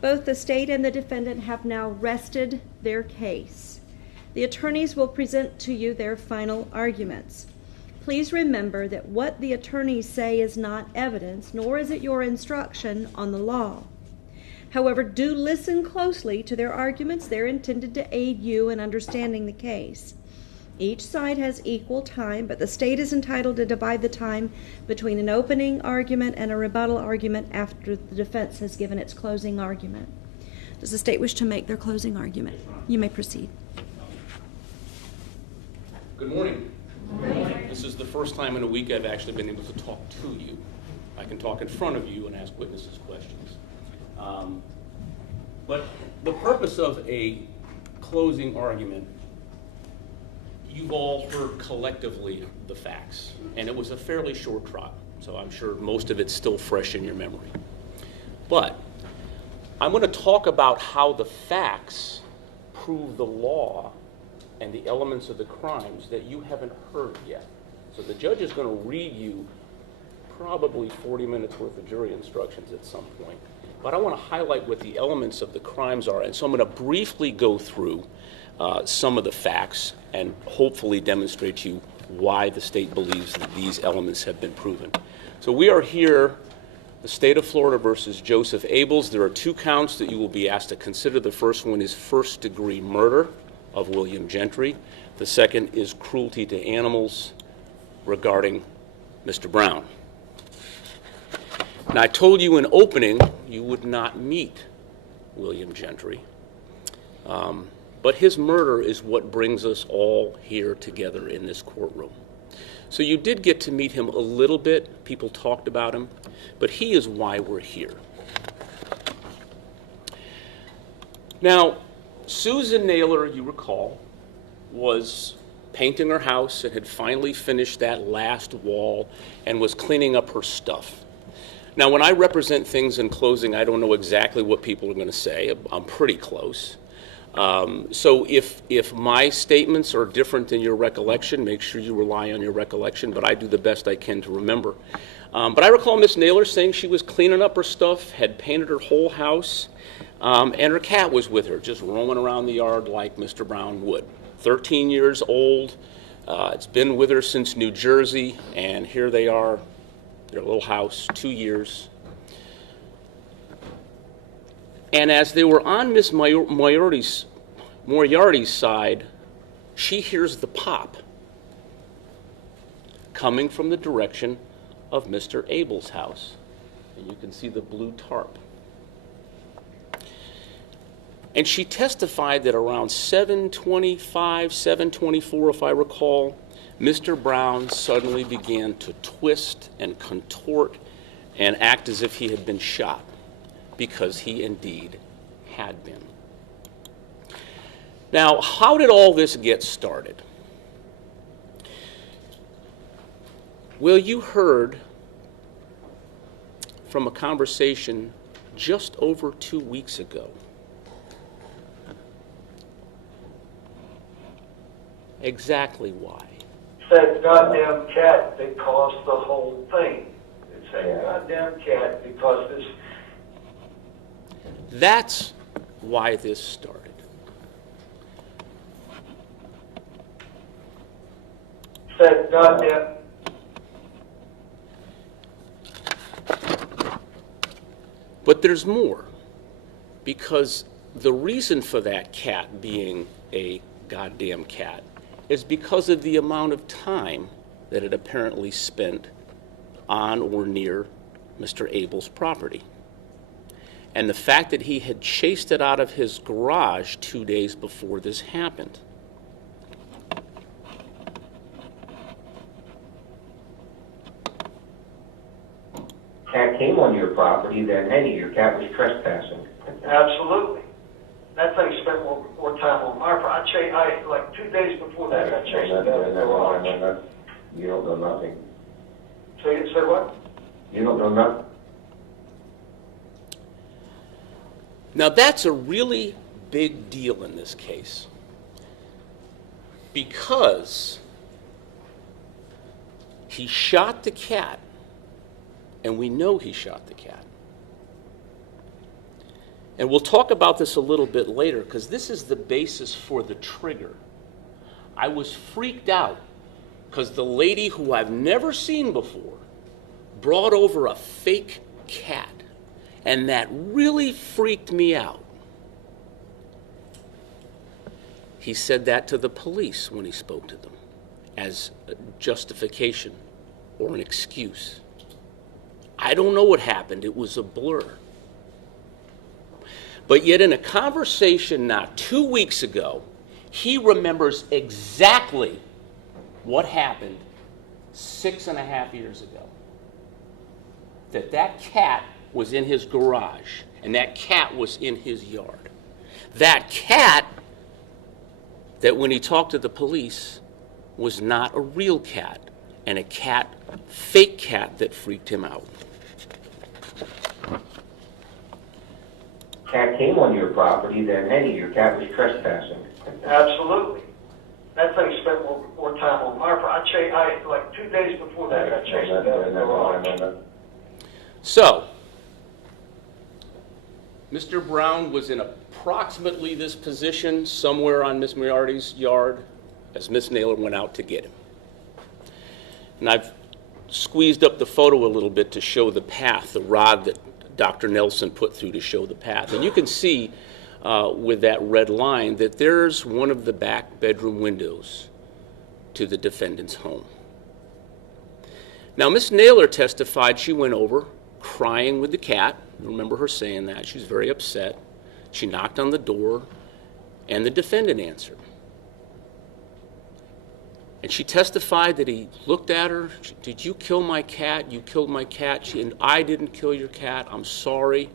Both the state and the defendant have now rested their case. The attorneys will present to you their final arguments. Please remember that what the attorneys say is not evidence, nor is it your instruction on the law. However, do listen closely to their arguments. They're intended to aid you in understanding the case. Each side has equal time, but the state is entitled to divide the time between an opening argument and a rebuttal argument after the defense has given its closing argument. Does the state wish to make their closing argument? You may proceed. Good morning. Good morning. This is the first time in a week I've actually been able to talk to you. I can talk in front of you and ask witnesses questions. But the purpose of a closing argument, you've all heard collectively the facts, and it was a fairly short trial, so I'm sure most of it's still fresh in your memory. But I'm going to talk about how the facts prove the law and the elements of the crimes that you haven't heard yet. So the judge is going to read you probably 40 minutes worth of jury instructions at some point. But I want to highlight what the elements of the crimes are, and so I'm going to briefly go through some of the facts and hopefully demonstrate to you why the state believes that these elements have been proven. So we are here, the state of Florida versus Joseph Abels. There are two counts that you will be asked to consider. The first one is first-degree murder of William Gentry. The second is cruelty to animals regarding Mr. Brown. Now, I told you in opening you would not meet William Gentry, but his murder is what brings us all here together in this courtroom. So you did get to meet him a little bit. People talked about him, but he is why we're here. Now, Susan Naylor, you recall, was painting her house and had finally finished that last wall and was cleaning up her stuff. Now, when I represent things in closing, I don't know exactly what people are going to say. I'm pretty close. So if my statements are different than your recollection, make sure you rely on your recollection, but I do the best I can to remember. But I recall Miss Naylor saying she was cleaning up her stuff, had painted her whole house, and her cat was with her, just roaming around the yard like Mr. Brown would. 13 years old. It's been with her since New Jersey, and here they are, their little house, 2 years. And as they were on Miss Moriarty's side, she hears the pop coming from the direction of Mr. Abel's house. And you can see the blue tarp. And she testified that around 7:25, 7:24, if I recall, Mr. Brown suddenly began to twist and contort and act as if he had been shot, because he indeed had been. Now, how did all this get started? Well, you heard from a conversation just over 2 weeks ago. Exactly why. That goddamn cat that caused the whole thing. It's that goddamn cat because this. That's why this started. That goddamn. But there's more, because the reason for that cat being a goddamn cat is because of the amount of time that it apparently spent on or near Mr. Abel's property. And the fact that he had chased it out of his garage 2 days before this happened. Cat came on your property, then hey, your cat was trespassing. Absolutely. That thing spent more time on my property. I like 2 days before that, I chased it out of the garage. You don't know nothing. Say what? You don't know nothing. Now that's a really big deal in this case, because he shot the cat, and we know he shot the cat. And we'll talk about this a little bit later because this is the basis for the trigger. I was freaked out because the lady who I've never seen before brought over a fake cat, and that really freaked me out. He said that to the police when he spoke to them as a justification or an excuse. I don't know what happened. It was a blur. But yet in a conversation not 2 weeks ago, he remembers exactly what happened 6.5 years ago. That cat was in his garage, and that cat was in his yard. That cat, that when he talked to the police, was not a real cat, and a fake cat that freaked him out. Cat came on your property, then hey, your cat was trespassing. Absolutely. That's how you spent more time on my property. Like 2 days before that, I chased it out of the garage. So, Mr. Brown was in approximately this position somewhere on Miss Moriarty's yard as Miss Naylor went out to get him. And I've squeezed up the photo a little bit to show the path, the rod that Dr. Nelson put through to show the path. And you can see with that red line that there's one of the back bedroom windows to the defendant's home. Now, Miss Naylor testified she went over crying with the cat. I remember her saying that. She was very upset. She knocked on the door, and the defendant answered. And she testified that he looked at her. Did you kill my cat? You killed my cat. And I didn't kill your cat. I'm sorry.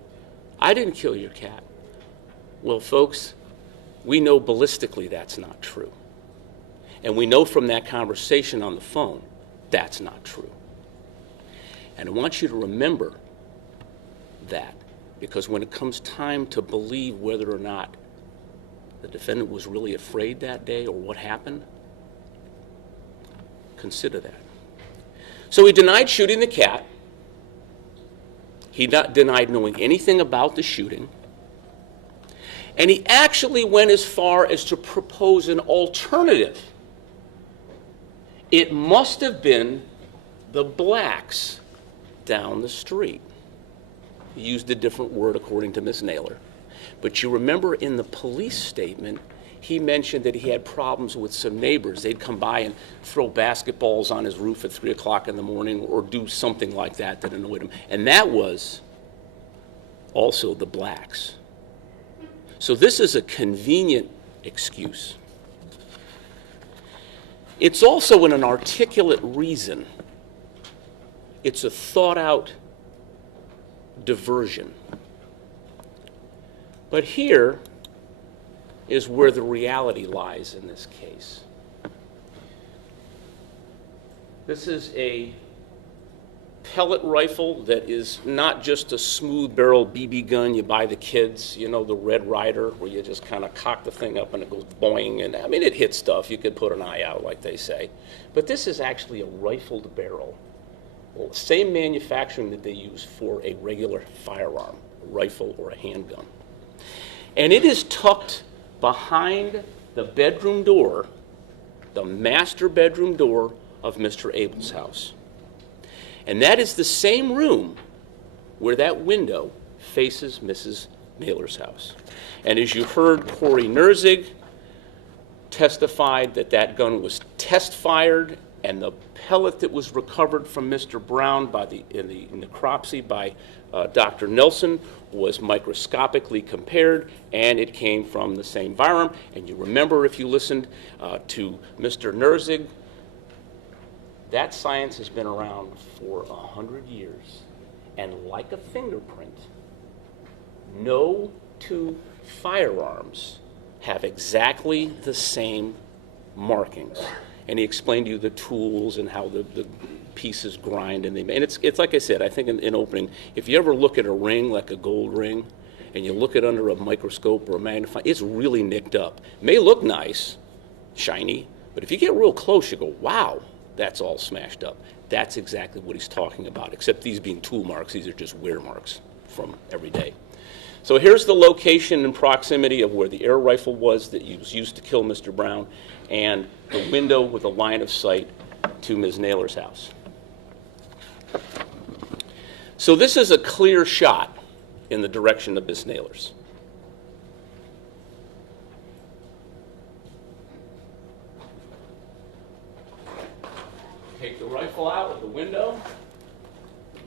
I didn't kill your cat. Well, folks, we know ballistically that's not true. And we know from that conversation on the phone that's not true. And I want you to remember that, because when it comes time to believe whether or not the defendant was really afraid that day or what happened, consider that. So he denied shooting the cat. He denied knowing anything about the shooting. And he actually went as far as to propose an alternative. It must have been the blacks down the street. He used a different word according to Miss Naylor. But you remember in the police statement, he mentioned that he had problems with some neighbors. They'd come by and throw basketballs on his roof at 3 o'clock in the morning or do something like that annoyed him. And that was also the blacks. So this is a convenient excuse. It's also an articulate reason. It's a thought-out diversion. But here is where the reality lies in this case. This is a pellet rifle that is not just a smooth barrel BB gun you buy the kids, you know, the Red Ryder, where you just kind of cock the thing up and it goes boing, and I mean it hits stuff. You could put an eye out, like they say. But this is actually a rifled barrel. Well, the same manufacturing that they use for a regular firearm, a rifle or a handgun. And it is tucked behind the bedroom door, the master bedroom door of Mr. Abel's house. And that is the same room where that window faces Mrs. Naylor's house. And as you heard, Corey Nerzig testified that that gun was test fired, and the pellet that was recovered from Mr. Brown in the necropsy by Dr. Nelson was microscopically compared, and it came from the same firearm. And you remember, if you listened to Mr. Nerzig, that science has been around for 100 years. And like a fingerprint, no two firearms have exactly the same markings. And he explained to you the tools and how the pieces grind. And it's like I said, I think in opening, if you ever look at a ring, like a gold ring, and you look at under a microscope or a magnifying, it's really nicked up. It may look nice, shiny, but if you get real close, you go, wow, that's all smashed up. That's exactly what he's talking about, except these being tool marks, these are just wear marks from every day. So here's the location and proximity of where the air rifle was that was used to kill Mr. Brown, and the window with a line of sight to Ms. Naylor's house. So this is a clear shot in the direction of Ms. Naylor's. Take the rifle out of the window,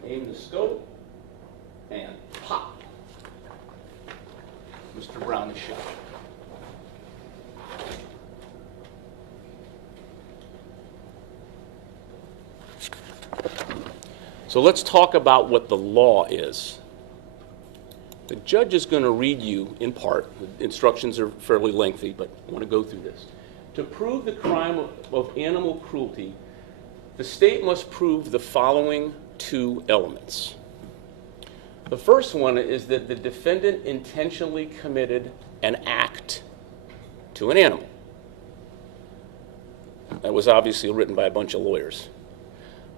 aim the scope, and pop. Mr. Brown is shot. So let's talk about what the law is. The judge is going to read you, in part, the instructions are fairly lengthy, but I want to go through this. To prove the crime of animal cruelty, the state must prove the following two elements. The first one is that the defendant intentionally committed an act to an animal. That was obviously written by a bunch of lawyers.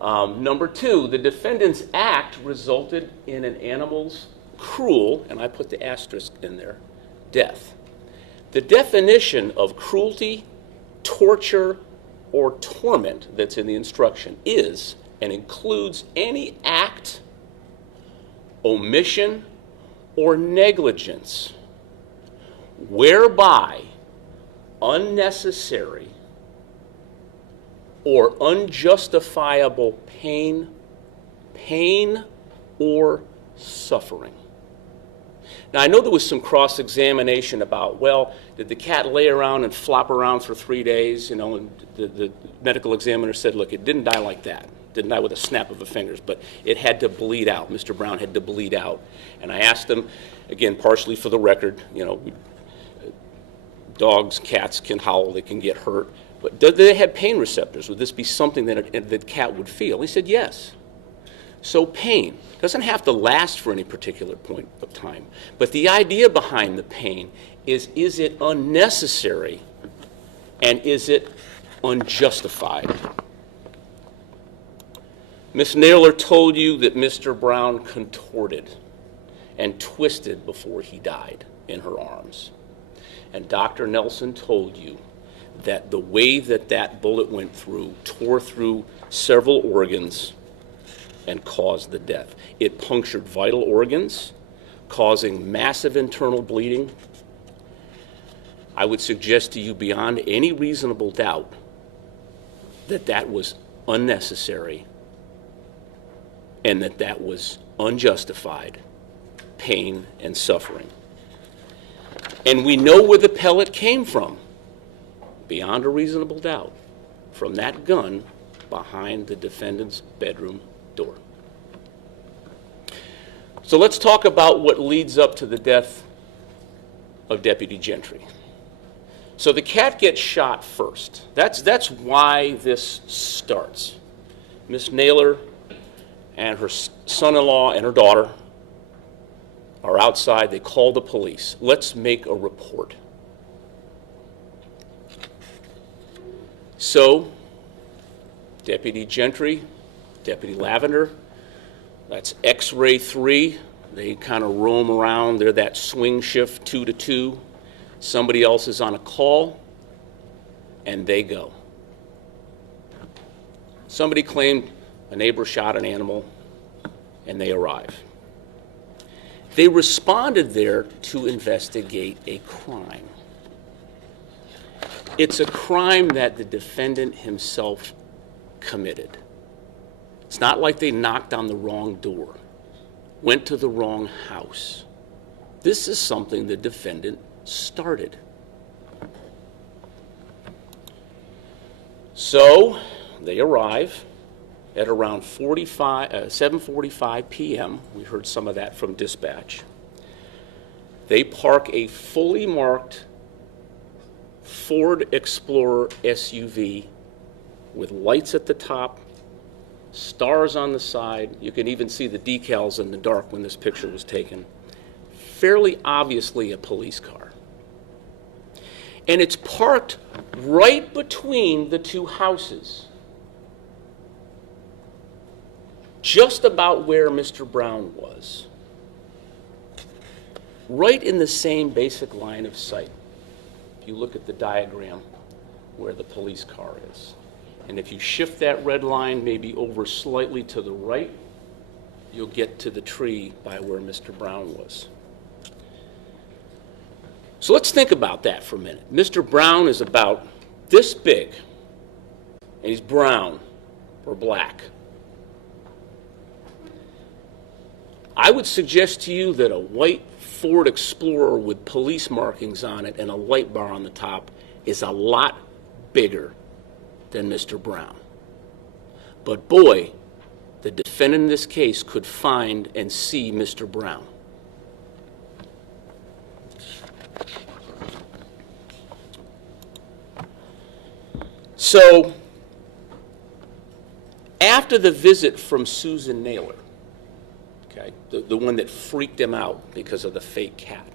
Number two, the defendant's act resulted in an animal's cruel, and I put the asterisk in there, death. The definition of cruelty, torture, or torment that's in the instruction is and includes any act, omission, or negligence whereby unnecessary or unjustifiable pain or suffering. Now, I know there was some cross-examination about, well, did the cat lay around and flop around for 3 days? And the medical examiner said, look, it didn't die like that. It didn't die with a snap of the fingers, but it had to bleed out. Mr. Brown had to bleed out. And I asked him, again, partially for the record, dogs, cats can howl, they can get hurt. But do they have pain receptors? Would this be something that the cat would feel? He said, yes. So pain doesn't have to last for any particular point of time. But the idea behind the pain is it unnecessary and is it unjustified? Miss Naylor told you that Mr. Brown contorted and twisted before he died in her arms. And Dr. Nelson told you that the way that bullet went through tore through several organs and caused the death. It punctured vital organs, causing massive internal bleeding. I would suggest to you beyond any reasonable doubt that was unnecessary and that was unjustified pain and suffering. And we know where the pellet came from, beyond a reasonable doubt, from that gun behind the defendant's bedroom door. So let's talk about what leads up to the death of Deputy Gentry. So the cat gets shot first. That's why this starts. Miss Naylor and her son-in-law and her daughter are outside. They call the police. Let's make a report. So Deputy Gentry, Deputy Lavender, that's X-ray 3. They kind of roam around. They're that swing shift 2 to 2. Somebody else is on a call, and they go. Somebody claimed a neighbor shot an animal, and they arrive. They responded there to investigate a crime. It's a crime that the defendant himself committed. It's not like they knocked on the wrong door, went to the wrong house. This is something the defendant started. So they arrive at around 7:45 p.m. We heard some of that from dispatch. They park a fully marked Ford Explorer SUV with lights at the top, stars on the side. You can even see the decals in the dark when this picture was taken. Fairly obviously a police car. And it's parked right between the two houses, just about where Mr. Brown was. right in the same basic line of sight. If you look at the diagram where the police car is, and if you shift that red line maybe over slightly to the right, you'll get to the tree by where Mr. Brown was. So let's think about that for a minute. Mr. Brown is about this big, and he's brown or black. I would suggest to you that a white Ford Explorer with police markings on it and a light bar on the top is a lot bigger than Mr. Brown. But boy, the defendant in this case could find and see Mr. Brown. So, after the visit from Susan Naylor, okay, the one that freaked him out because of the fake cat,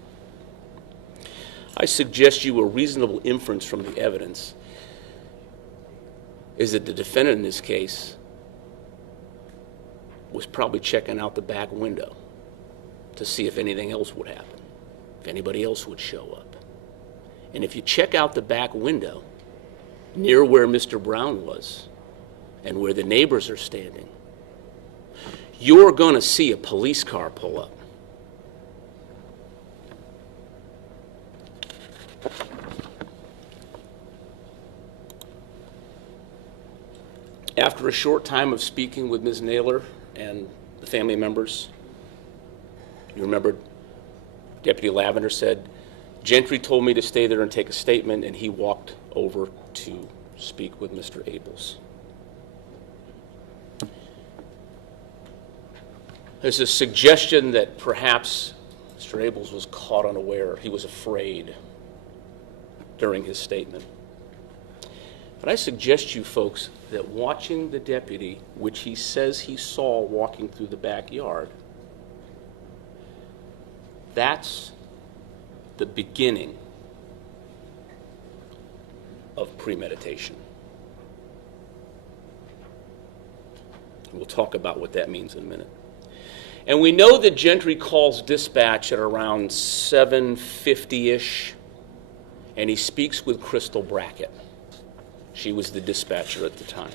I suggest you a reasonable inference from the evidence is that the defendant in this case was probably checking out the back window to see if anything else would happen, if anybody else would show up. And if you check out the back window near where Mr. Brown was and where the neighbors are standing, you're going to see a police car pull up. After a short time of speaking with Ms. Naylor and the family members, you remember Deputy Lavender said, Gentry told me to stay there and take a statement, and he walked over to speak with Mr. Abels. There's a suggestion that perhaps Mr. Abels was caught unaware. He was afraid during his statement. But I suggest you folks that watching the deputy, which he says he saw walking through the backyard, that's the beginning of premeditation. We'll talk about what that means in a minute. And we know that Gentry calls dispatch at around 7:50-ish, and he speaks with Crystal Brackett. She was the dispatcher at the time.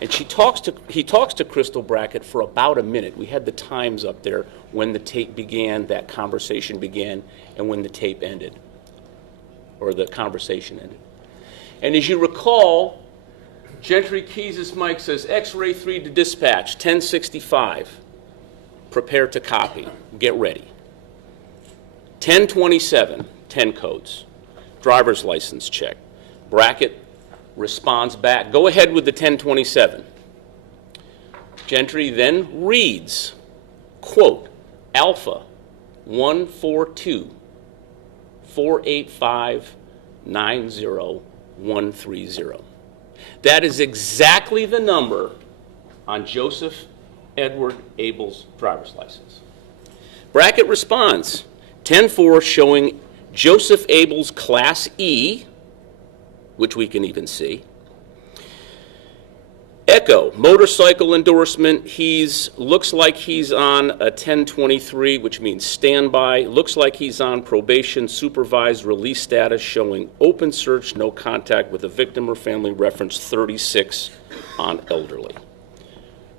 And he talks to Crystal Brackett for about a minute. We had the times up there when the tape began, that conversation began, and when the tape ended, or the conversation ended. And as you recall, Gentry keys his mic, says, X-ray 3 to dispatch, 1065. Prepare to copy. Get ready. 1027, 10 codes. Driver's license check. Brackett responds back, go ahead with the 1027. Gentry then reads, quote, Alpha 142 485 90130. That is exactly the number on Joseph Edward Abel's driver's license. Brackett responds, 10-4 showing Joseph Abel's Class E, which we can even see. Echo, motorcycle endorsement, looks like he's on a 1023, which means standby. Looks like he's on probation, supervised release status, showing open search, no contact with the victim or family, reference 36 on elderly.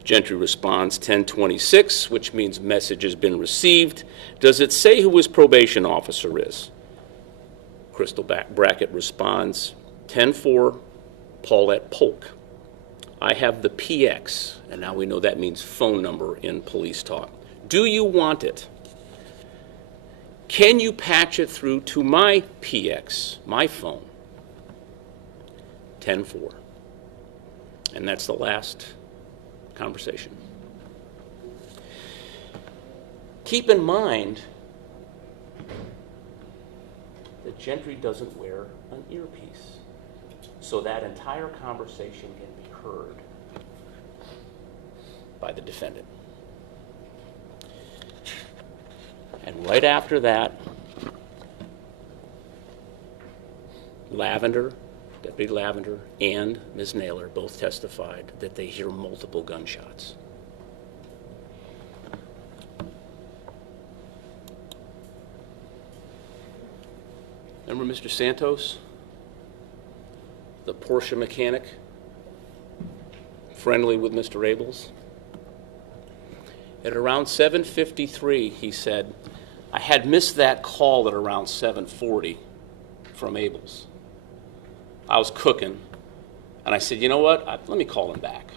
Gentry responds 1026, which means message has been received. Does it say who his probation officer is? Crystal Brackett responds 10-4, Paulette Polk. I have the PX, and now we know that means phone number in police talk. Do you want it? Can you patch it through to my PX, my phone? 10-4. And that's the last conversation. Keep in mind that Gentry doesn't wear an earpiece, so that entire conversation can be heard by the defendant. And right after that, Deputy Lavender and Ms. Naylor both testified that they hear multiple gunshots. Remember Mr. Santos? The Porsche mechanic? Friendly with Mr. Abels? At around 7:53, he said, I had missed that call at around 7:40 from Abels. I was cooking, and I said, you know what? Let me call him back.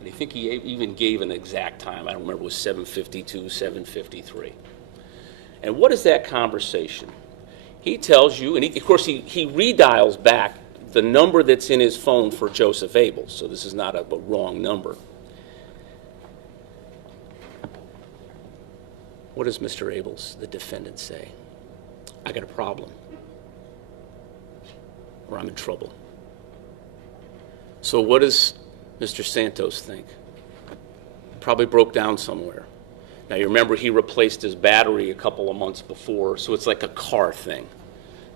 And I think he even gave an exact time. I don't remember, it was 7:52, 7:53. And what is that conversation? He tells you, and of course he redials back the number that's in his phone for Joseph Abels, so this is not a wrong number. What does Mr. Abels, the defendant, say? I got a problem, or I'm in trouble. So what does Mr. Santos think? Probably broke down somewhere. Now you remember he replaced his battery a couple of months before, so it's like a car thing.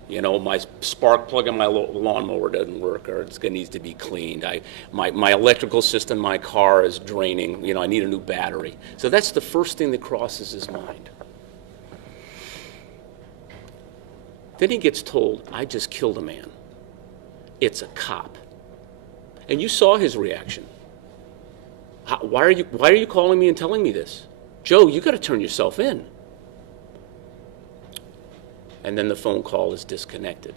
You know, my spark plug in my lawnmower doesn't work, or it needs to be cleaned. My electrical system in my car is draining. You know, I need a new battery. So that's the first thing that crosses his mind. Then he gets told, I just killed a man. It's a cop. And you saw his reaction. Why are you calling me and telling me this? Joe, you got to turn yourself in. And then the phone call is disconnected.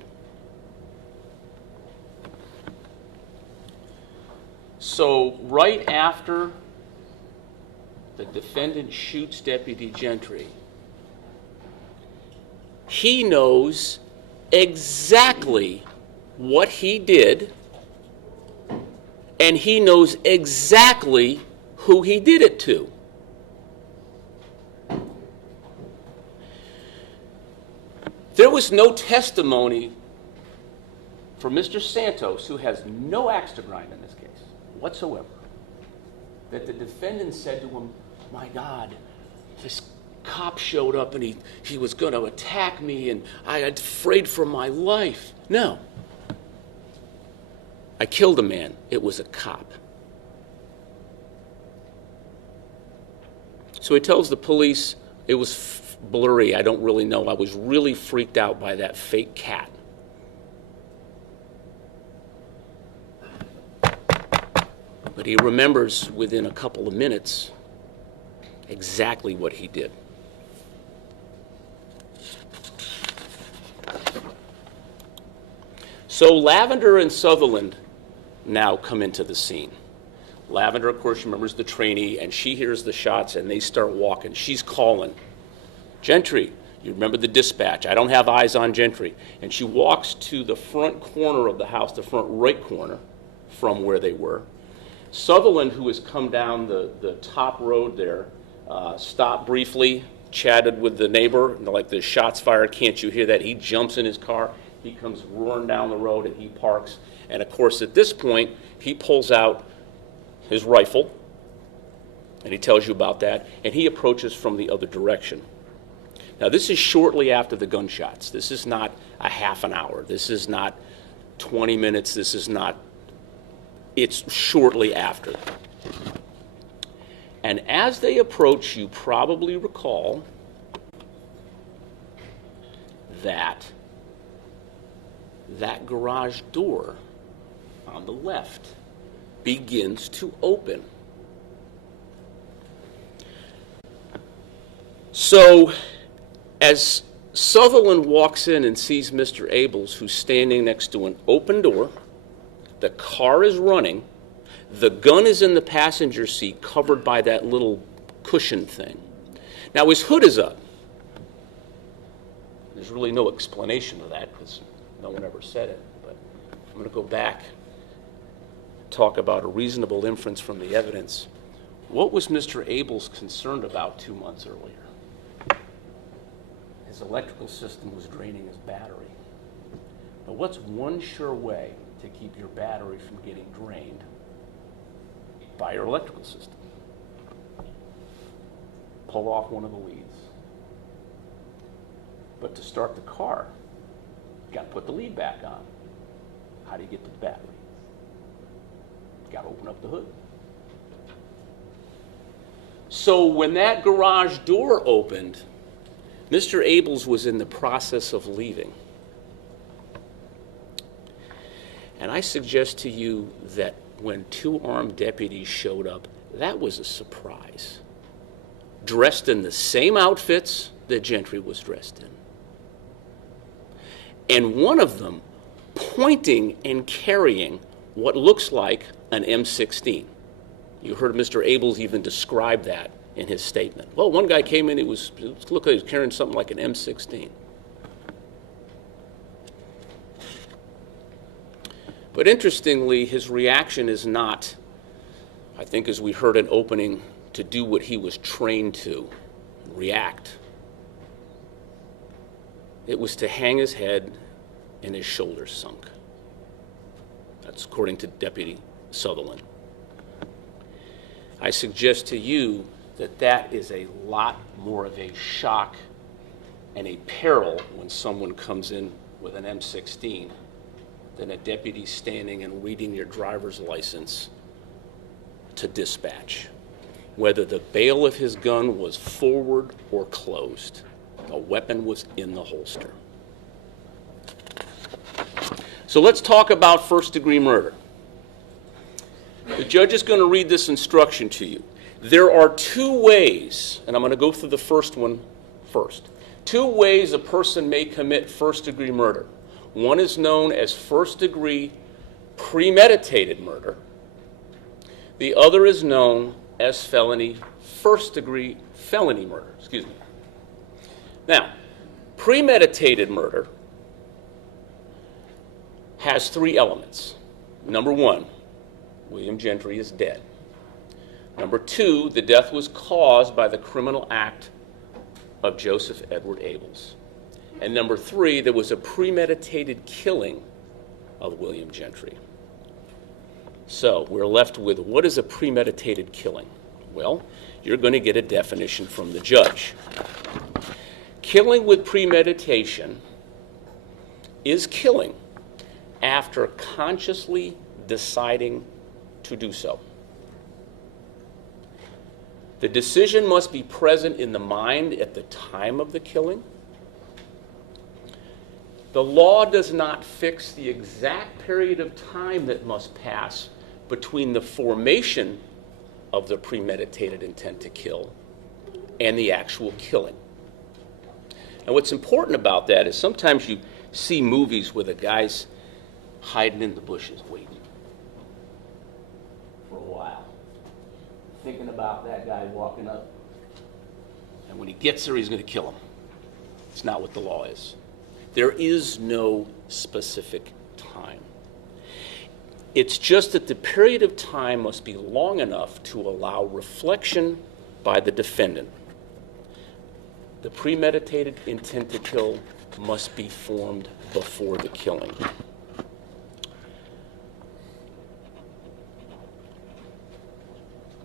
So right after the defendant shoots Deputy Gentry, he knows exactly what he did, and he knows exactly who he did it to. There was no testimony from Mr. Santos, who has no axe to grind in this case whatsoever, that the defendant said to him, my God, this cop showed up and he was going to attack me and I was afraid for my life. No. I killed a man. It was a cop. So he tells the police, it was blurry, I don't really know. I was really freaked out by that fake cat. But he remembers within a couple of minutes exactly what he did. So Lavender and Sutherland now come into the scene. Lavender, of course, remembers the trainee, and she hears the shots, and they start walking. She's calling. Gentry, you remember the dispatch. I don't have eyes on Gentry. And she walks to the front corner of the house, the front right corner from where they were. Sutherland, who has come down the top road there, stopped briefly, chatted with the neighbor, like the shots fired, can't you hear that? He jumps in his car. He comes roaring down the road and he parks. And of course, at this point, he pulls out his rifle, and he tells you about that, and he approaches from the other direction. Now, this is shortly after the gunshots. This is not a half an hour. This is not 20 minutes. This is not, it's shortly after. And as they approach, you probably recall that garage door on the left begins to open. So, as Sutherland walks in and sees Mr. Abels, who's standing next to an open door, the car is running, the gun is in the passenger seat covered by that little cushion thing. Now his hood is up. There's really no explanation of that because no one ever said it, but I'm going to go back and talk about a reasonable inference from the evidence. What was Mr. Abels concerned about 2 months earlier? His electrical system was draining his battery. But what's one sure way to keep your battery from getting drained? By your electrical system. Pull off one of the leads. But to start the car, you got to put the lead back on. How do you get to the battery? You got to open up the hood. So when that garage door opened, Mr. Abels was in the process of leaving. And I suggest to you that when two armed deputies showed up, that was a surprise. Dressed in the same outfits that Gentry was dressed in. And one of them pointing and carrying what looks like an M16. You heard Mr. Abels even describe that in his statement. Well, one guy came in, it looked like he was carrying something like an M16. But interestingly, his reaction is not, I think as we heard in opening, to do what he was trained to, react. It was to hang his head and his shoulders sunk. That's according to Deputy Sutherland. I suggest to you that that is a lot more of a shock and a peril when someone comes in with an M16 than a deputy standing and reading your driver's license to dispatch. Whether the bail of his gun was forward or closed, a weapon was in the holster. So let's talk about first-degree murder. The judge is going to read this instruction to you. There are two ways, and I'm going to go through the first one first. Two ways a person may commit first-degree murder. One is known as first-degree premeditated murder. The other is known as first-degree felony murder. Now, premeditated murder has three elements. Number one, William Gentry is dead. Number two, the death was caused by the criminal act of Joseph Edward Abels. And number three, there was a premeditated killing of William Gentry. So we're left with, what is a premeditated killing? Well, you're going to get a definition from the judge. Killing with premeditation is killing after consciously deciding to do so. The decision must be present in the mind at the time of the killing. The law does not fix the exact period of time that must pass between the formation of the premeditated intent to kill and the actual killing. And what's important about that is sometimes you see movies where the guy's hiding in the bushes waiting for a while, thinking about that guy walking up. And when he gets there, he's going to kill him. It's not what the law is. There is no specific time. It's just that the period of time must be long enough to allow reflection by the defendant. The premeditated intent to kill must be formed before the killing.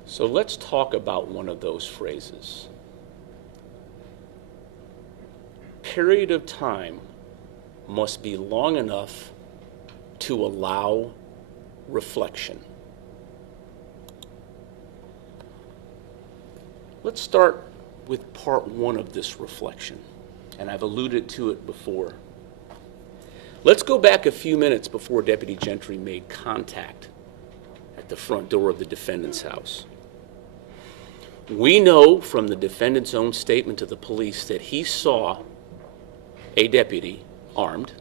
So let's talk about one of those phrases. Period of time must be long enough to allow reflection. Let's start with part one of this reflection, and I've alluded to it before. Let's go back a few minutes before Deputy Gentry made contact at the front door of the defendant's house. We know from the defendant's own statement to the police that he saw a deputy armed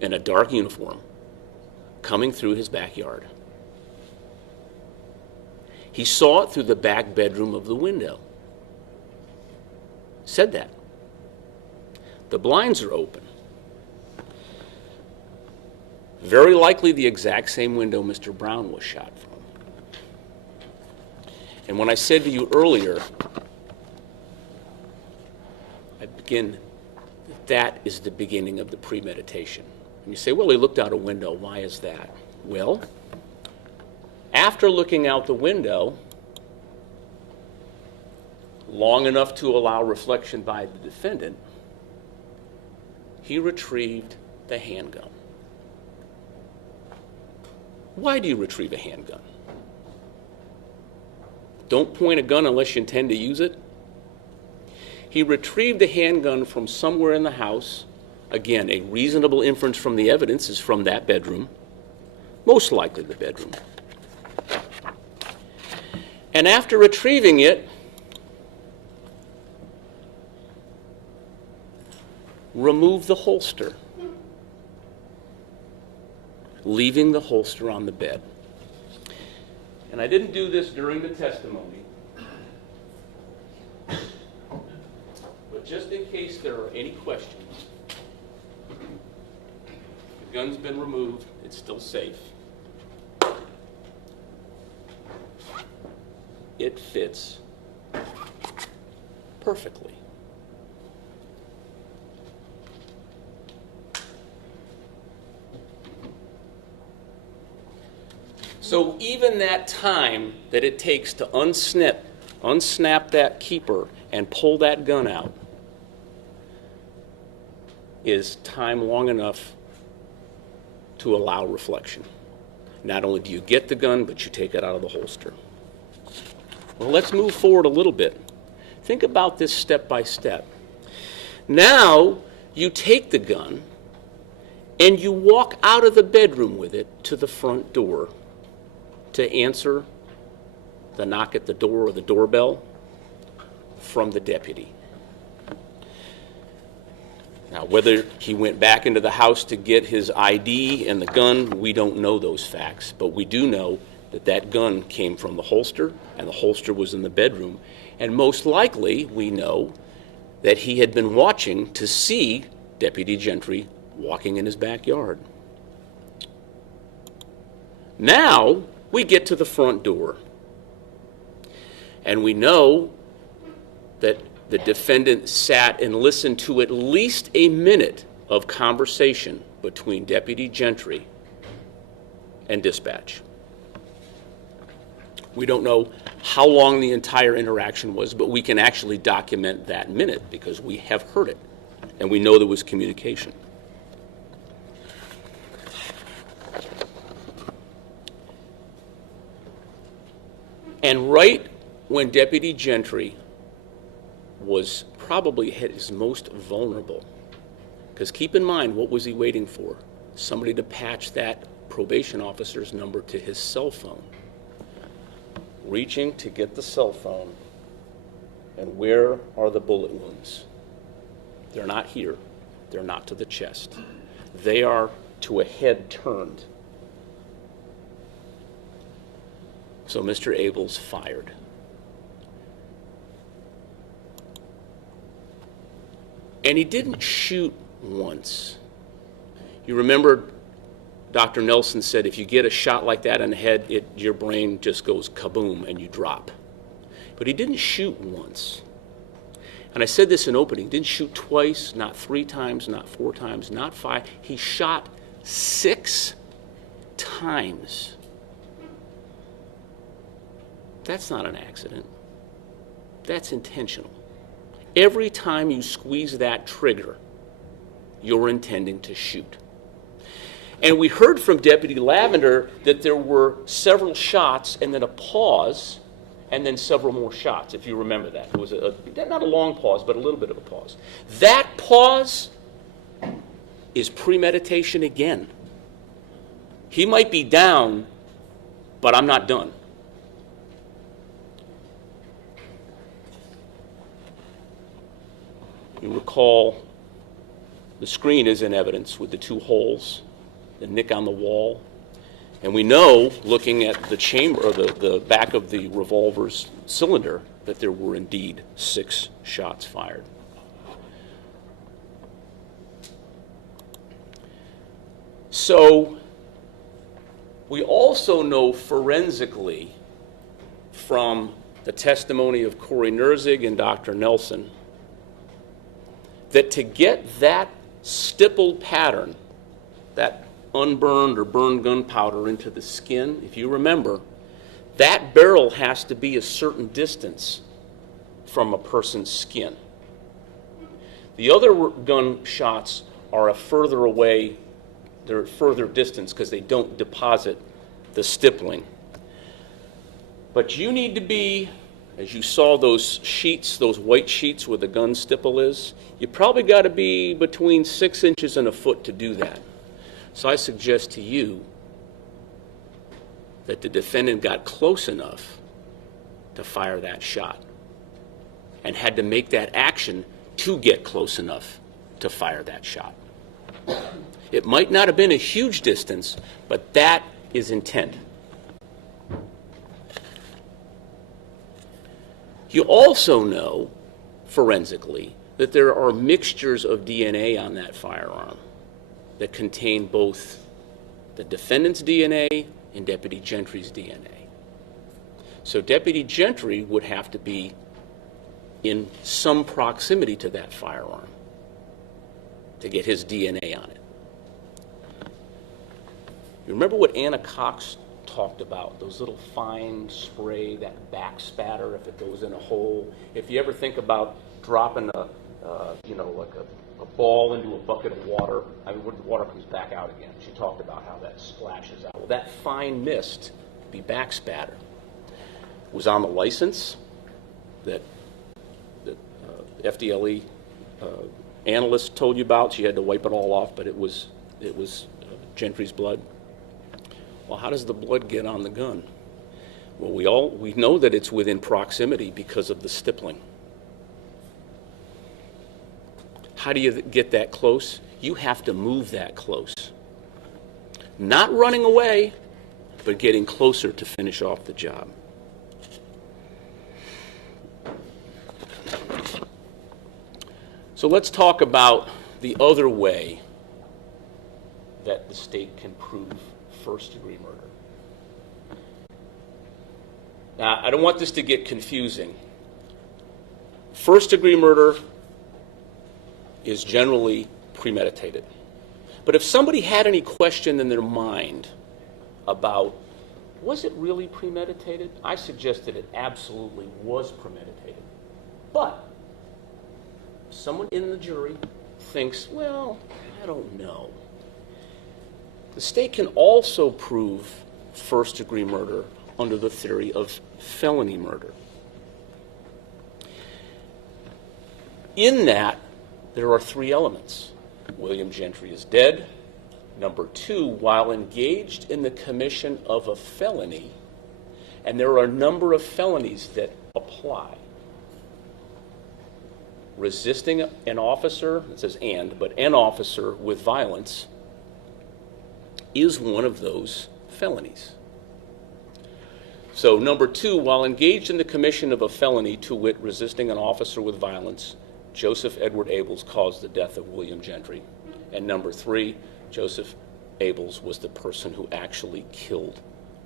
in a dark uniform coming through his backyard. He saw it through the back bedroom of the window. Said that. The blinds are open. Very likely the exact same window Mr. Brown was shot from. And when I said to you earlier, that is the beginning of the premeditation. And you say, well, he looked out a window. Why is that? Well, after looking out the window long enough to allow reflection by the defendant, he retrieved the handgun. Why do you retrieve a handgun? Don't point a gun unless you intend to use it. He retrieved the handgun from somewhere in the house. Again, a reasonable inference from the evidence is from that bedroom, most likely the bedroom. And after retrieving it, removed the holster, leaving the holster on the bed. And I didn't do this during the testimony, but just in case there are any questions, the gun's been removed, it's still safe. It fits perfectly. So even that time that it takes to unsnap that keeper and pull that gun out is time long enough to allow reflection. Not only do you get the gun, but you take it out of the holster. Well, let's move forward a little bit. Think about this step by step. Now you take the gun and you walk out of the bedroom with it to the front door to answer the knock at the door or the doorbell from the deputy. Now, whether he went back into the house to get his ID and the gun, we don't know those facts, but we do know that that gun came from the holster, and the holster was in the bedroom, and most likely we know that he had been watching to see Deputy Gentry walking in his backyard. Now we get to the front door, and we know that the defendant sat and listened to at least a minute of conversation between Deputy Gentry and dispatch. We don't know how long the entire interaction was, but we can actually document that minute because we have heard it, and we know there was communication. And right when Deputy Gentry was probably at his most vulnerable, because keep in mind, what was he waiting for? Somebody to patch that probation officer's number to his cell phone. Reaching to get the cell phone, and where are the bullet wounds? They're not here. They're not to the chest. They are to a head turned. So Mr. Abels fired. And he didn't shoot once. You remember Dr. Nelson said if you get a shot like that in the head, your brain just goes kaboom and you drop. But he didn't shoot once. And I said this in opening, didn't shoot twice, not 3 times, not 4 times, not 5. He shot 6 times. That's not an accident. That's intentional. Every time you squeeze that trigger, you're intending to shoot. And we heard from Deputy Lavender that there were several shots and then a pause and then several more shots, if you remember that. It was not a long pause, but a little bit of a pause. That pause is premeditation again. He might be down, but I'm not done. You recall the screen is in evidence with the 2 holes, the nick on the wall. And we know, looking at the chamber, or the back of the revolver's cylinder, that there were indeed 6 shots fired. So we also know forensically from the testimony of Corey Nerzig and Dr. Nelson that to get that stippled pattern, that unburned or burned gunpowder into the skin, if you remember, that barrel has to be a certain distance from a person's skin. The other gunshots are a further away, they're at further distance because they don't deposit the stippling. But you need to be as you saw those sheets, those white sheets where the gun stipple is, you probably got to be between 6 inches and a foot to do that. So I suggest to you that the defendant got close enough to fire that shot and had to make that action to get close enough to fire that shot. It might not have been a huge distance, but that is intent. You also know, forensically, that there are mixtures of DNA on that firearm that contain both the defendant's DNA and Deputy Gentry's DNA. So Deputy Gentry would have to be in some proximity to that firearm to get his DNA on it. You remember what Anna Cox talked about, those little fine spray, that back spatter if it goes in a hole. If you ever think about dropping a ball into a bucket of water, I mean, the water comes back out again. She talked about how that splashes out. Well, that fine mist, be back spatter, was on the license that FDLE analyst told you about. She had to wipe it all off, but it was Gentry's blood. Well, how does the blood get on the gun? Well, we know that it's within proximity because of the stippling. How do you get that close? You have to move that close. Not running away, but getting closer to finish off the job. So let's talk about the other way that the state can prove first-degree murder. Now, I don't want this to get confusing. First-degree murder is generally premeditated. But if somebody had any question in their mind about, was it really premeditated? I suggest that it absolutely was premeditated. But someone in the jury thinks, well, I don't know. The state can also prove first-degree murder under the theory of felony murder. In that, there are 3 elements. William Gentry is dead. Number 2, while engaged in the commission of a felony, and there are a number of felonies that apply. Resisting an officer, it says and, but an officer with violence is one of those felonies. So number 2, while engaged in the commission of a felony, to wit, resisting an officer with violence, Joseph Edward Abels caused the death of William Gentry. And number 3, Joseph Abels was the person who actually killed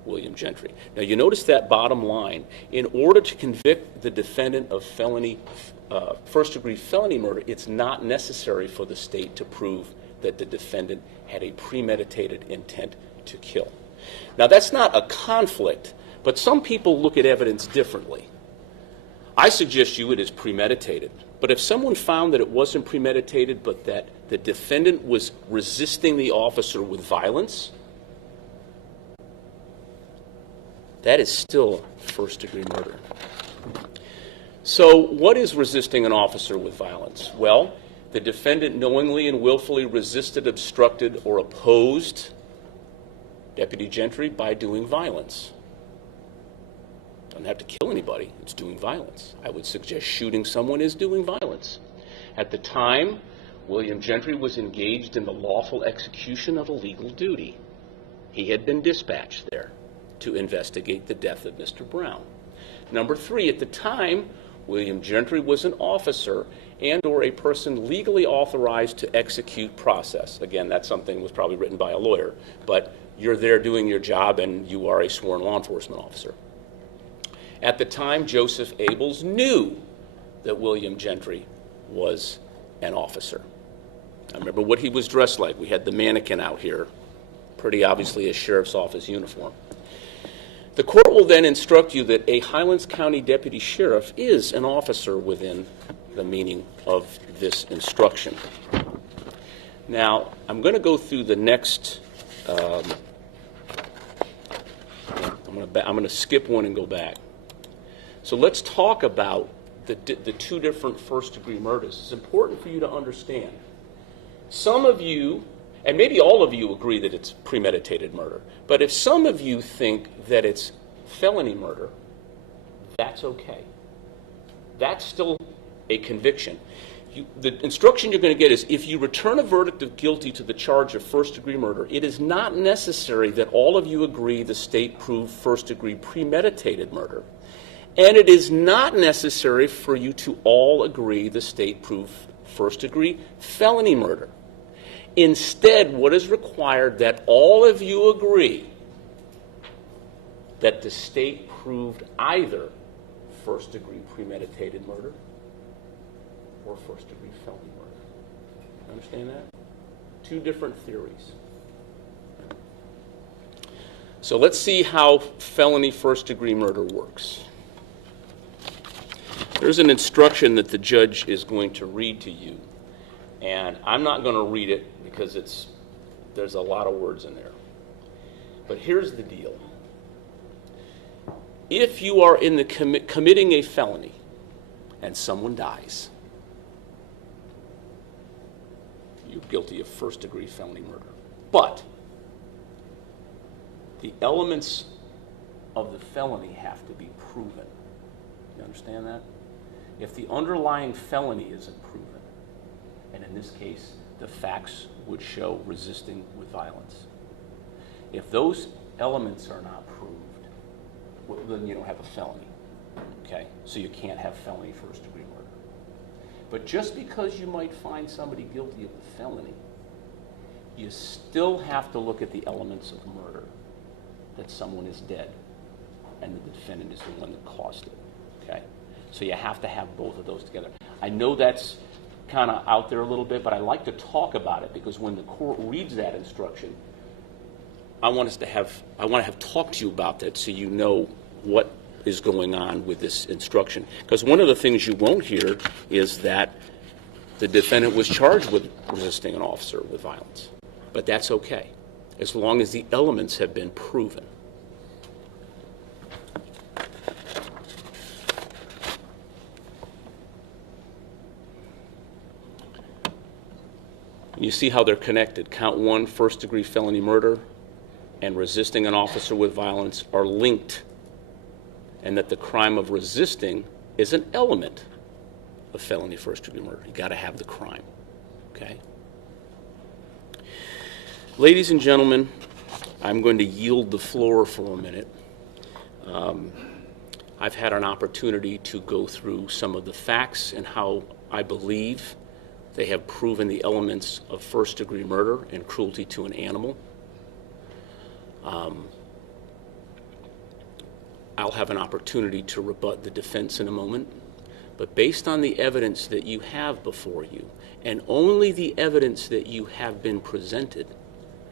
William Gentry. Now you notice that bottom line. In order to convict the defendant of first-degree felony murder, it's not necessary for the state to prove that the defendant had a premeditated intent to kill. Now that's not a conflict, but some people look at evidence differently. I suggest you it is premeditated. But if someone found that it wasn't premeditated, but that the defendant was resisting the officer with violence, that is still first-degree murder. So what is resisting an officer with violence? Well, the defendant knowingly and willfully resisted, obstructed, or opposed Deputy Gentry by doing violence. Doesn't have to kill anybody, it's doing violence. I would suggest shooting someone is doing violence. At the time, William Gentry was engaged in the lawful execution of a legal duty. He had been dispatched there to investigate the death of Mr. Brown. Number 3, at the time, William Gentry was an officer and or a person legally authorized to execute process. Again, that's something that was probably written by a lawyer, but you're there doing your job and you are a sworn law enforcement officer. At the time, Joseph Abels knew that William Gentry was an officer. I remember what he was dressed like. We had the mannequin out here, pretty obviously a sheriff's office uniform. The court will then instruct you that a Highlands County deputy sheriff is an officer within the meaning of this instruction. Now, I'm going to go through the next, I'm going to skip one and go back. So let's talk about the two different first-degree murders. It's important for you to understand. Some of you, and maybe all of you, agree that it's premeditated murder. But if some of you think that it's felony murder, that's okay. That's still a conviction. The instruction you're going to get is, if you return a verdict of guilty to the charge of first-degree murder, it is not necessary that all of you agree the state proved first-degree premeditated murder. And it is not necessary for you to all agree the state proved first-degree felony murder. Instead, what is required that all of you agree that the state proved either first-degree premeditated murder or first-degree felony murder. Understand that? Two different theories. So let's see how felony first-degree murder works. There's an instruction that the judge is going to read to you, and I'm not going to read it because there's a lot of words in there. But here's the deal. If you are in the committing a felony and someone dies, you're guilty of first-degree felony murder. But the elements of the felony have to be proven. You understand that? If the underlying felony isn't proven, and in this case, the facts would show resisting with violence. If those elements are not proved, well, then you don't have a felony, okay? So you can't have felony first-degree murder. But just because you might find somebody guilty of the felony, you still have to look at the elements of murder, that someone is dead and the defendant is the one that caused it, okay? So you have to have both of those together. I know that's kind of out there a little bit, but I like to talk about it because when the court reads that instruction, I want to have talked to you about that so you know what is going on with this instruction. Because one of the things you won't hear is that the defendant was charged with resisting an officer with violence. But that's okay, as long as the elements have been proven. You see how they're connected. Count 1, first-degree felony murder, and resisting an officer with violence are linked, and that the crime of resisting is an element of felony first-degree murder. You got to have the crime, okay? Ladies and gentlemen, I'm going to yield the floor for a minute. I've had an opportunity to go through some of the facts and how I believe they have proven the elements of first-degree murder and cruelty to an animal. I'll have an opportunity to rebut the defense in a moment. But based on the evidence that you have before you, and only the evidence that you have been presented,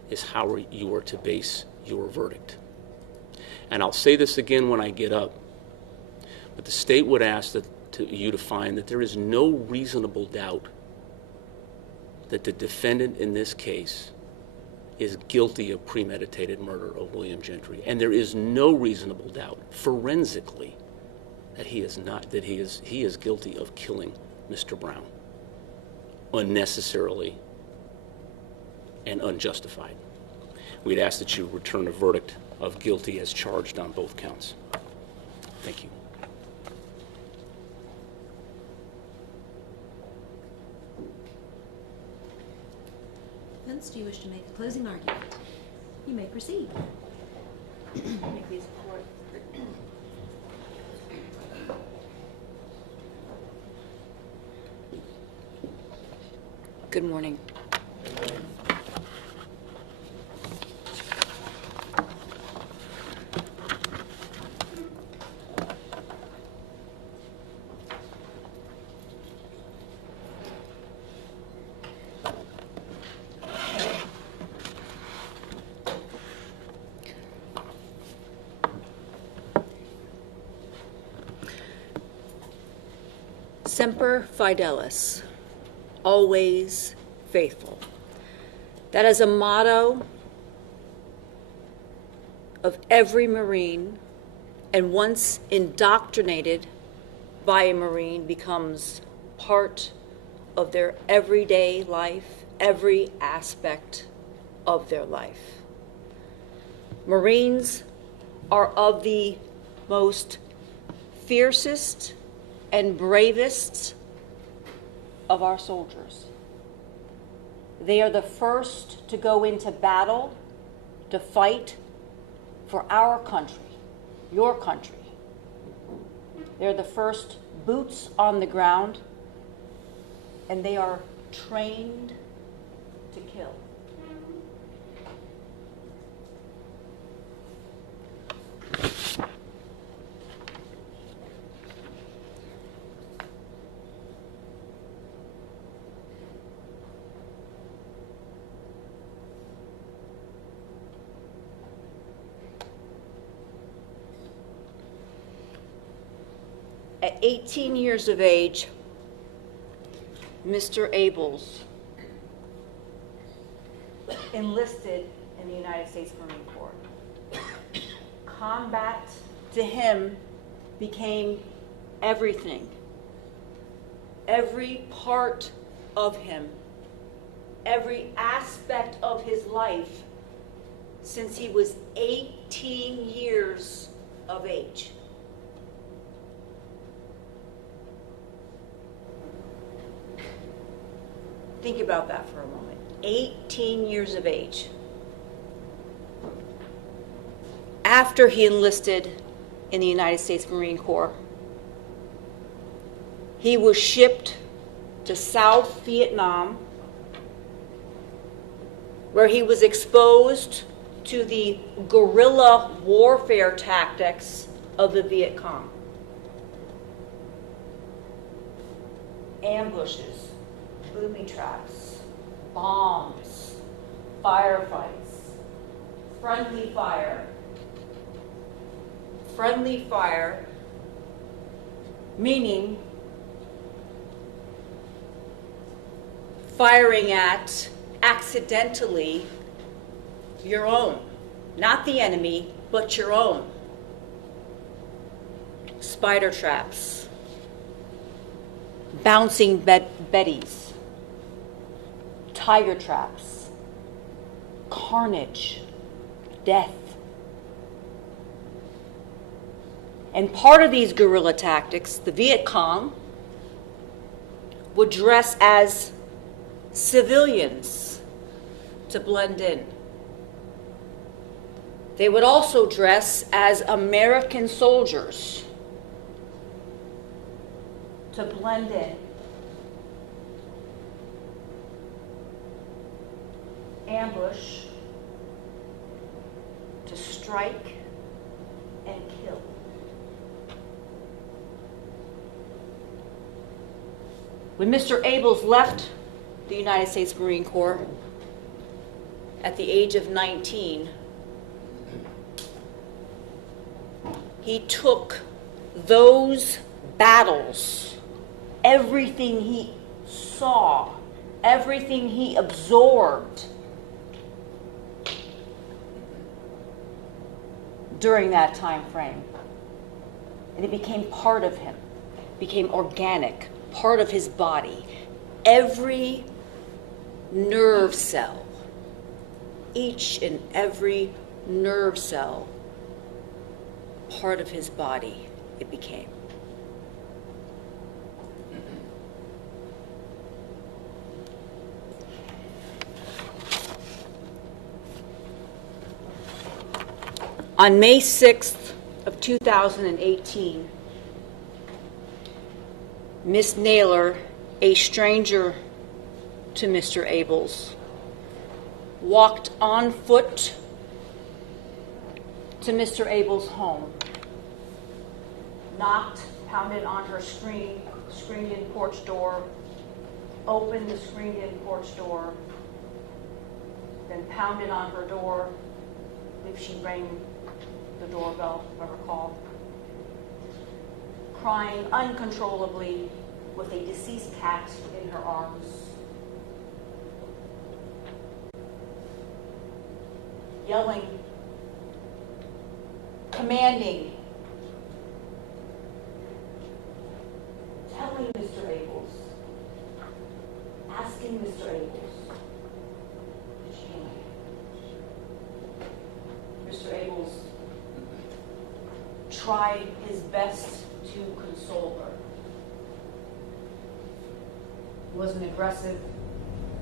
is how you are to base your verdict. And I'll say this again when I get up, but the state would ask you to find that there is no reasonable doubt that the defendant in this case is guilty of premeditated murder of William Gentry. And there is no reasonable doubt, forensically, that he is guilty of killing Mr. Brown unnecessarily and unjustified. We'd ask that you return a verdict of guilty as charged on both counts. Thank you. Defense, do you wish to make a closing argument? You may proceed. Good morning. Semper Fidelis, always faithful. That is a motto of every Marine and once indoctrinated by a Marine, becomes part of their everyday life, every aspect of their life. Marines are of the most fiercest and bravest of our soldiers. They are the first to go into battle, to fight for our country, your country. They're the first boots on the ground, and they are trained to kill. At 18 years of age, Mr. Abels enlisted in the United States Marine Corps. Combat to him became everything. Every part of him, every aspect of his life since he was 18 years of age. Think about that for a moment. 18 years of age. After he enlisted in the United States Marine Corps, he was shipped to South Vietnam, where he was exposed to the guerrilla warfare tactics of the Viet Cong. Ambushes, booby traps, bombs, firefights, friendly fire. Friendly fire, meaning firing at accidentally your own, not the enemy, but your own. Spider traps, bouncing betties, tiger traps, carnage, death. And part of these guerrilla tactics, the Viet Cong would dress as civilians to blend in. They would also dress as American soldiers to blend in. Ambush, to strike and kill. When Mr. Abels left the United States Marine Corps at the age of 19, he took those battles, everything he saw, everything he absorbed during that time frame, and it became part of him, became organic, part of his body. Every nerve cell, each and every nerve cell, part of his body, it became. On May 6th of 2018, Miss Naylor, a stranger to Mr. Abels, walked on foot to Mr. Abels' home, knocked, pounded on her screened-in porch door, opened the screened-in porch door, then pounded on her door. If she rang the doorbell, if I recall, crying uncontrollably with a deceased cat in her arms. Yelling, commanding tried his best to console her. He wasn't aggressive.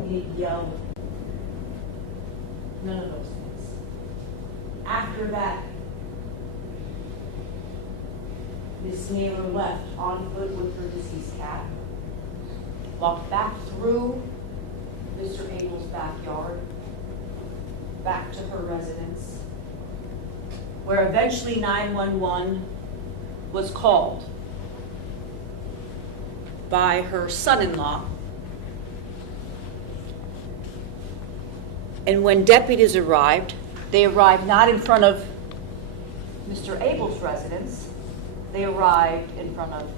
He didn't yell. None of those things. After that, Miss Naylor left on foot with her deceased cat, walked back through Mr. Abel's backyard, back to her residence, where eventually 911 was called by her son-in-law. And when deputies arrived, they arrived not in front of Mr. Abel's residence, they arrived in front of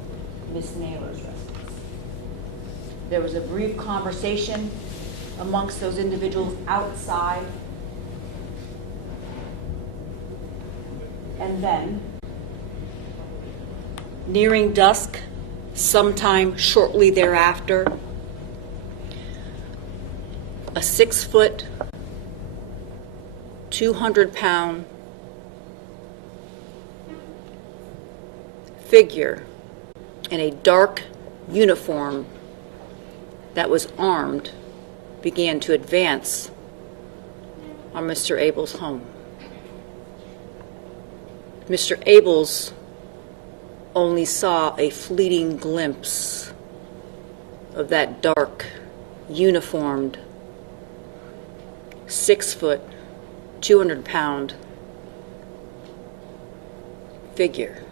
Miss Naylor's residence. There was a brief conversation amongst those individuals outside. And then, nearing dusk, sometime shortly thereafter, a 6-foot, 200-pound figure in a dark uniform that was armed began to advance on Mr. Abel's home. Mr. Abels only saw a fleeting glimpse of that dark, uniformed, 6-foot, 200-pound figure.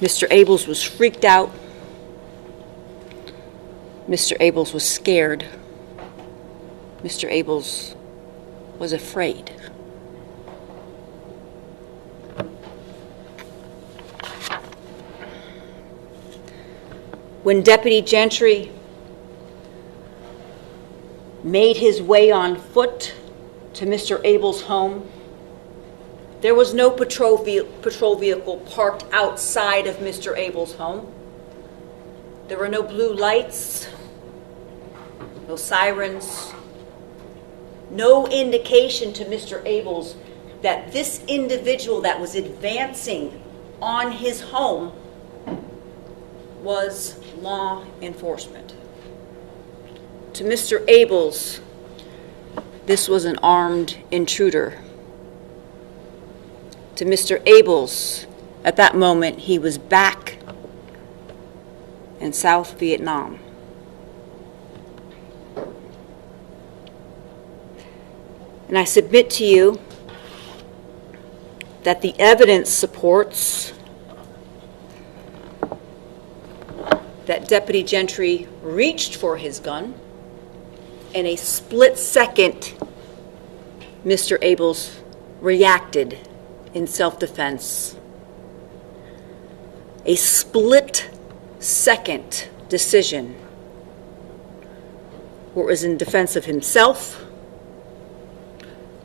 Mr. Abels was freaked out. Mr. Abels was scared. Mr. Abels was afraid. When Deputy Gentry made his way on foot to Mr. Abel's home, there was no patrol vehicle parked outside of Mr. Abel's home. There were no blue lights, no sirens, no indication to Mr. Abels that this individual that was advancing on his home was law enforcement. To Mr. Abels, this was an armed intruder. To Mr. Abels, at that moment, he was back in South Vietnam. And I submit to you that the evidence supports that Deputy Gentry reached for his gun. In a split second, Mr. Abels reacted in self-defense. A split-second decision where it was in defense of himself,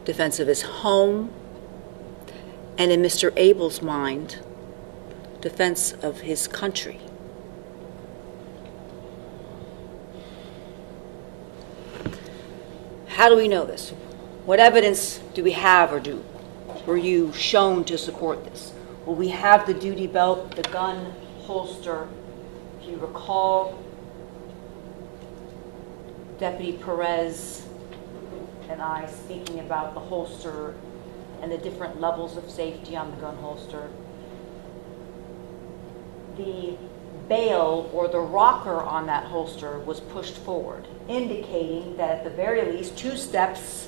defense of his home, and in Mr. Abel's mind, defense of his country. How do we know this? What evidence do we have, or were you shown to support this? Well, we have the duty belt, the gun holster. If you recall, Deputy Perez and I speaking about the holster and the different levels of safety on the gun holster. The bail or the rocker on that holster was pushed forward, indicating that at the very least 2 steps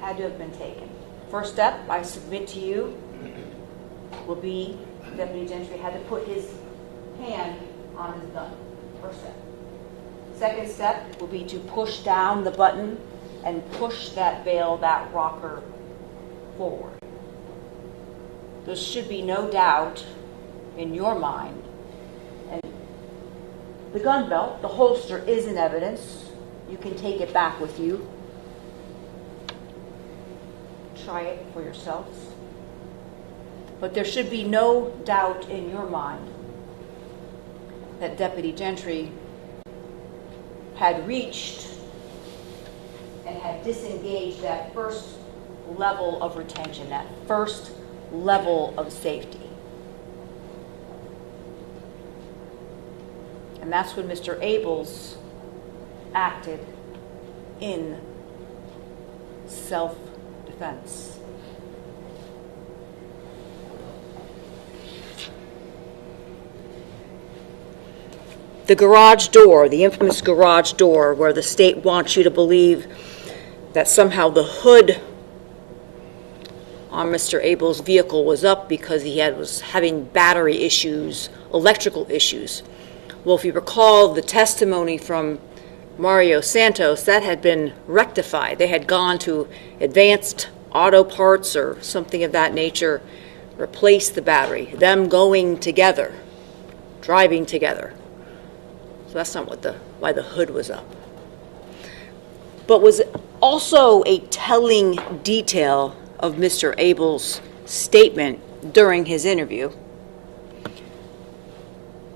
had to have been taken. First step, I submit to you, will be Deputy Gentry had to put his hand on his gun. First step. Second step will be to push down the button and push that bail, that rocker, forward. There should be no doubt in your mind. And the gun belt, the holster, is in evidence. You can take it back with you. Try it for yourselves. But there should be no doubt in your mind that Deputy Gentry had reached and had disengaged that first level of retention, that first level of safety. And that's when Mr. Abels acted in self-defense. The garage door, the infamous garage door, where the state wants you to believe that somehow the hood on Mr. Abels' vehicle was up because he was having battery issues, electrical issues. Well, if you recall the testimony from Mario Santos, that had been rectified. They had gone to Advanced Auto Parts or something of that nature, replaced the battery, them going together, driving together. So that's not why the hood was up. But was also a telling detail of Mr. Abels' statement during his interview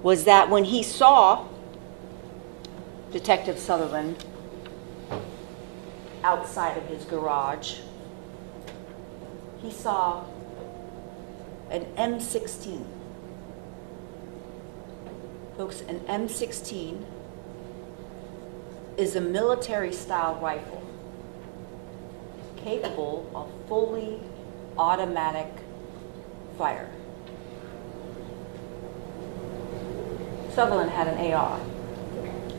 was that when he saw Detective Sutherland outside of his garage, he saw an M16. Folks, an M16 is a military-style rifle capable of fully automatic fire. Sutherland had an AR.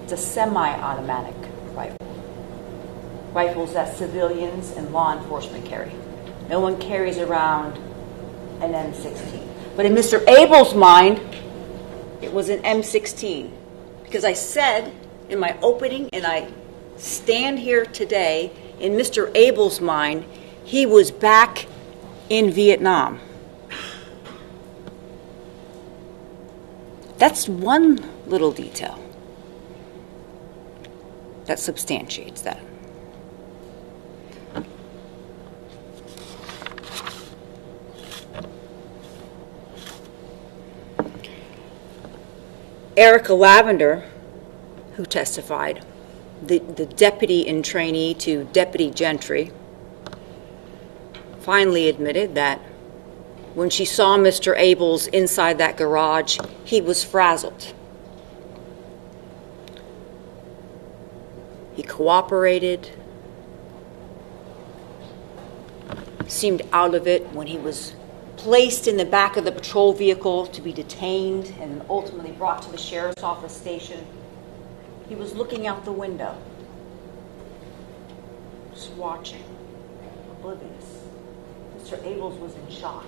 It's a semi-automatic rifle. Rifles that civilians and law enforcement carry. No one carries around an M16. But in Mr. Abels' mind, it was an M16. Because I said in my opening, and I stand here today, in Mr. Abels' mind, he was back in Vietnam. That's one little detail that substantiates that. Erica Lavender, who testified, the deputy in trainee to Deputy Gentry, finally admitted that when she saw Mr. Abels inside that garage, he was frazzled. He cooperated, seemed out of it when he was placed in the back of the patrol vehicle to be detained and ultimately brought to the sheriff's office station. He was looking out the window, just watching, oblivious. Mr. Abels was in shock.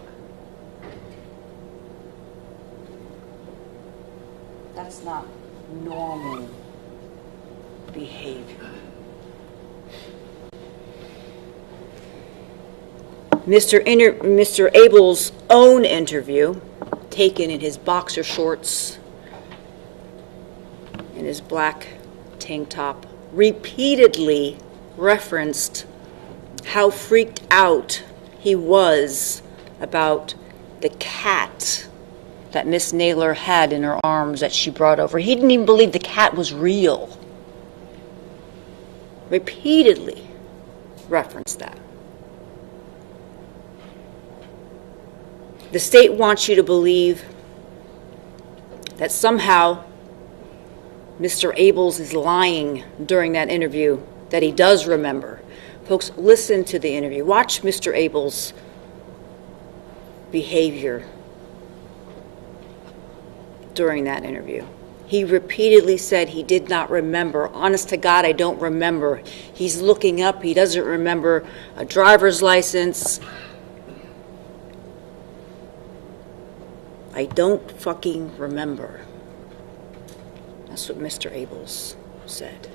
That's not normal behavior. Mr. Abels' own interview, taken in his boxer shorts and his black tank top, repeatedly referenced how freaked out he was about the cat that Miss Naylor had in her arms that she brought over. He didn't even believe the cat was real. Repeatedly referenced that. The state wants you to believe that somehow Mr. Abels is lying during that interview, that he does remember. Folks, listen to the interview. Watch Mr. Abels' behavior during that interview. He repeatedly said he did not remember. Honest to God, I don't remember. He's looking up. He doesn't remember a driver's license. I don't fucking remember. That's what Mr. Abels said.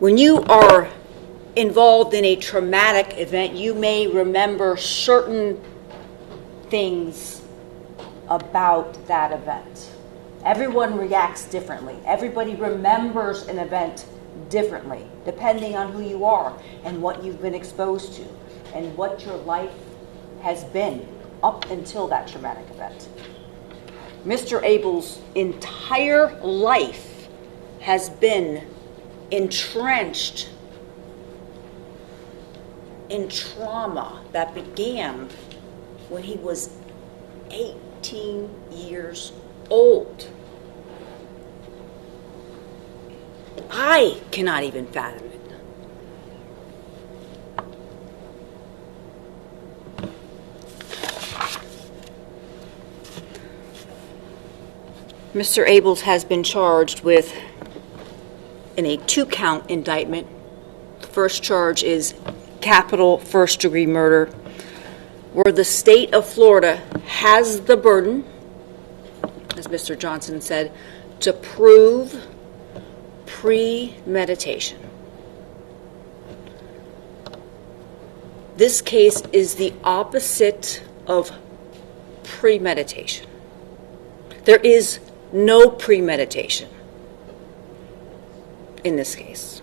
When you are involved in a traumatic event, you may remember certain things about that event. Everyone reacts differently. Everybody remembers an event differently, depending on who you are and what you've been exposed to and what your life has been up until that traumatic event. Mr. Abels' entire life has been entrenched in trauma that began when he was 18 years old. I cannot even fathom it. Mr. Abels has been charged with, in a 2-count indictment. The first charge is capital first-degree murder, where the state of Florida has the burden, as Mr. Johnson said, to prove premeditation. This case is the opposite of premeditation. There is no premeditation in this case.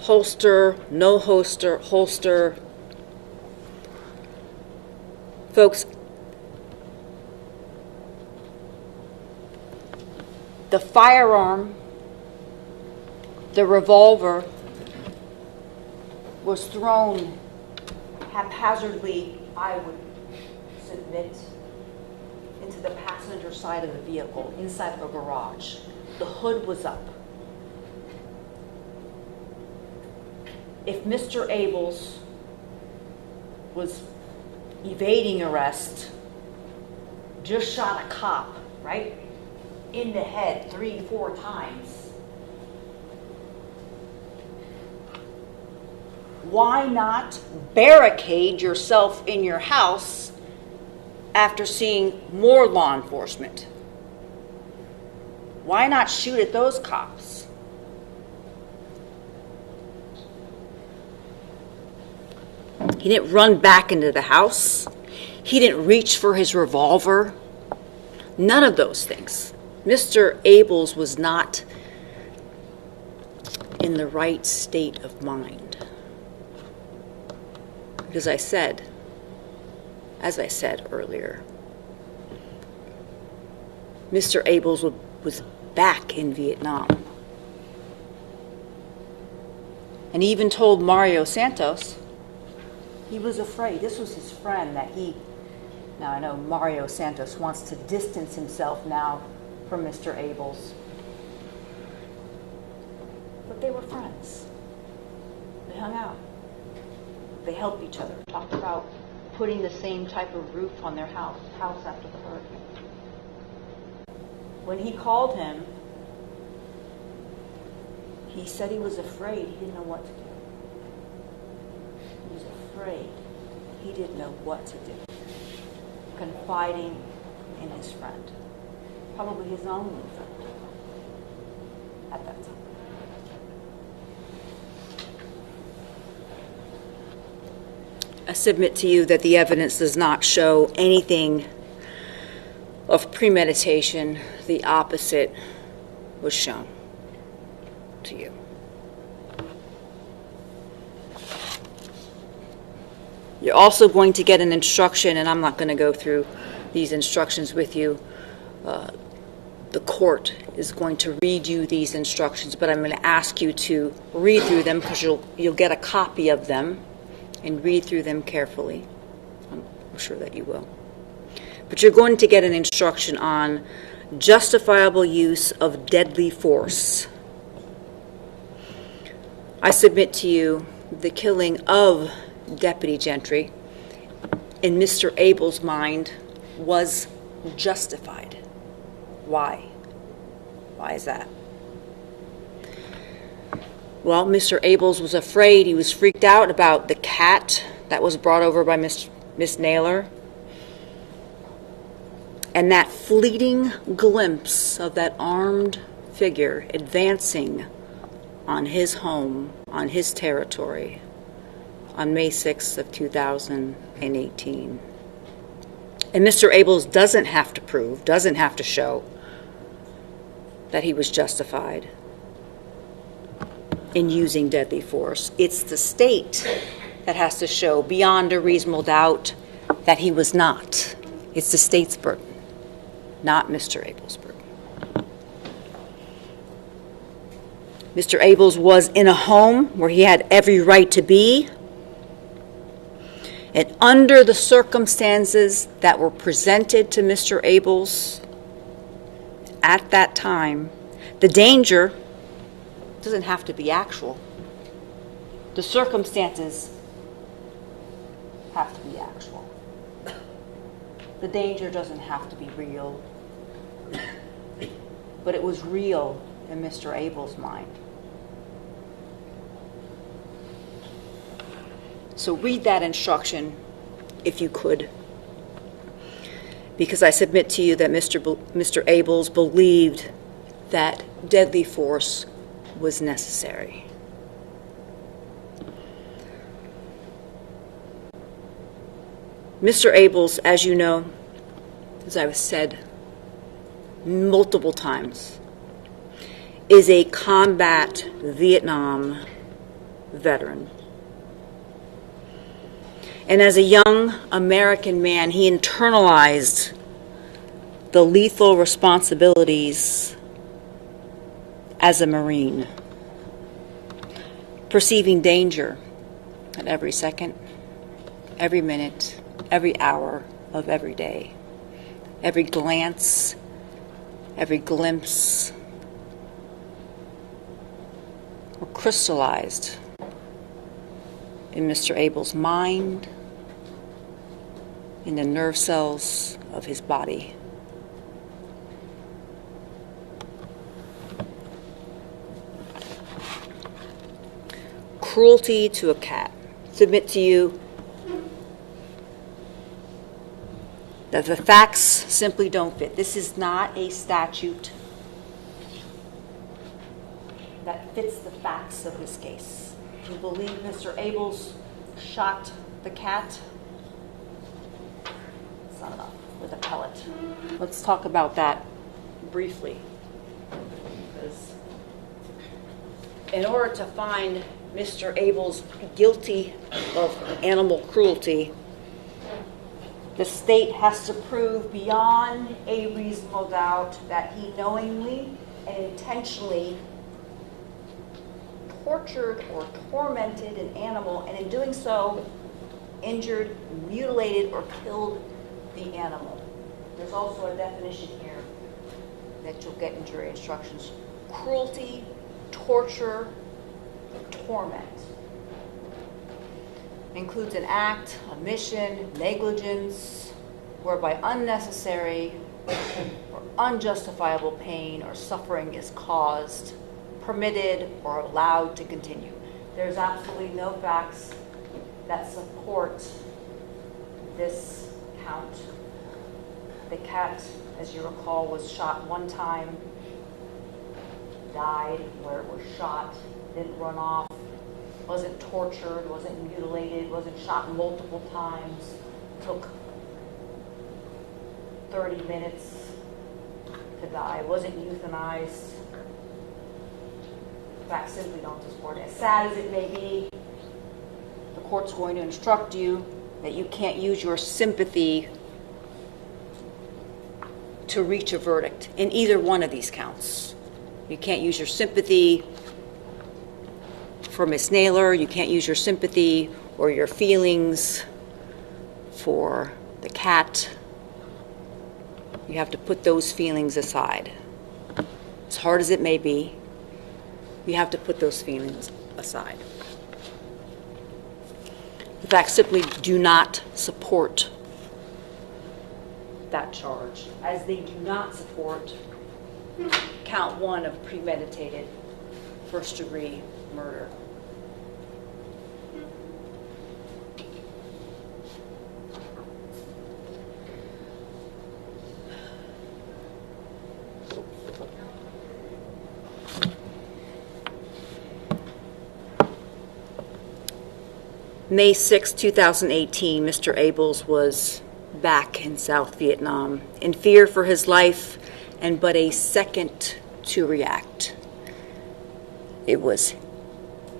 Holster, no holster. Folks, the firearm, the revolver, was thrown haphazardly, I would submit, into the passenger side of the vehicle, inside of a garage. The hood was up. If Mr. Abels was evading arrest, just shot a cop, right, in the head 3-4 times, why not barricade yourself in your house after seeing more law enforcement? Why not shoot at those cops? He didn't run back into the house. He didn't reach for his revolver. None of those things. Mr. Abels was not in the right state of mind. Because as I said earlier, Mr. Abels was back in Vietnam. And he even told Mario Santos he was afraid. This was his friend that now I know Mario Santos wants to distance himself now from Mr. Abels. But they were friends. They hung out. They helped each other, talked about putting the same type of roof on their house after the hurricane. When he called him, he said he was afraid. He didn't know what to do. He was afraid. He didn't know what to do. Confiding in his friend. Probably his only friend at that time. I submit to you that the evidence does not show anything of premeditation. The opposite was shown to you. You're also going to get an instruction, and I'm not going to go through these instructions with you. The court is going to read you these instructions, but I'm going to ask you to read through them because you'll get a copy of them and read through them carefully. I'm sure that you will. But you're going to get an instruction on justifiable use of deadly force. I submit to you the killing of Deputy Gentry, in Mr. Abels' mind, was justified. Why? Why is that? Well, Mr. Abels was afraid. He was freaked out about the cat that was brought over by Miss Naylor. And that fleeting glimpse of that armed figure advancing on his home, on his territory, on May 6th of 2018. And Mr. Abels doesn't have to show that he was justified in using deadly force. It's the state that has to show beyond a reasonable doubt that he was not. It's the state's burden, not Mr. Abels' burden. Mr. Abels was in a home where he had every right to be, and under the circumstances that were presented to Mr. Abels at that time, the danger doesn't have to be actual. The circumstances have to be actual. The danger doesn't have to be real. But it was real in Mr. Abels' mind. So read that instruction if you could, because I submit to you that Mr. Abels believed that deadly force was necessary. Mr. Abels, as you know, as I've said multiple times, is a combat Vietnam veteran. And as a young American man, he internalized the lethal responsibilities as a Marine, perceiving danger at every second, every minute, every hour of every day. Every glance, every glimpse were crystallized in Mr. Abels' mind, in the nerve cells of his body. Cruelty to a cat. Submit to you that the facts simply don't fit. This is not a statute that fits the facts of this case. Do you believe Mr. Abels shot the cat? It's not enough with a pellet. Let's talk about that briefly. Because in order to find Mr. Abels guilty of animal cruelty, the state has to prove beyond a reasonable doubt that he knowingly and intentionally tortured or tormented an animal, and in doing so, injured, mutilated, or killed the animal. There's also a definition here that you'll get in jury instructions. Cruelty, torture, torment. Includes an act, omission, negligence, whereby unnecessary or unjustifiable pain or suffering is caused, permitted, or allowed to continue. There's absolutely no facts that support this count. The cat, as you recall, was shot one time, died where it was shot, didn't run off, wasn't tortured, wasn't mutilated, wasn't shot multiple times, took 30 minutes to die, wasn't euthanized. Facts simply don't support it. As sad as it may be, the court's going to instruct you that you can't use your sympathy to reach a verdict in either one of these counts. You can't use your sympathy for Miss Naylor, you can't use your sympathy or your feelings for the cat. You have to put those feelings aside. As hard as it may be, you have to put those feelings aside. The facts simply do not support that charge, as they do not support count one of premeditated first-degree murder. May 6, 2018, Mr. Abels was back in South Vietnam in fear for his life and but a second to react. It was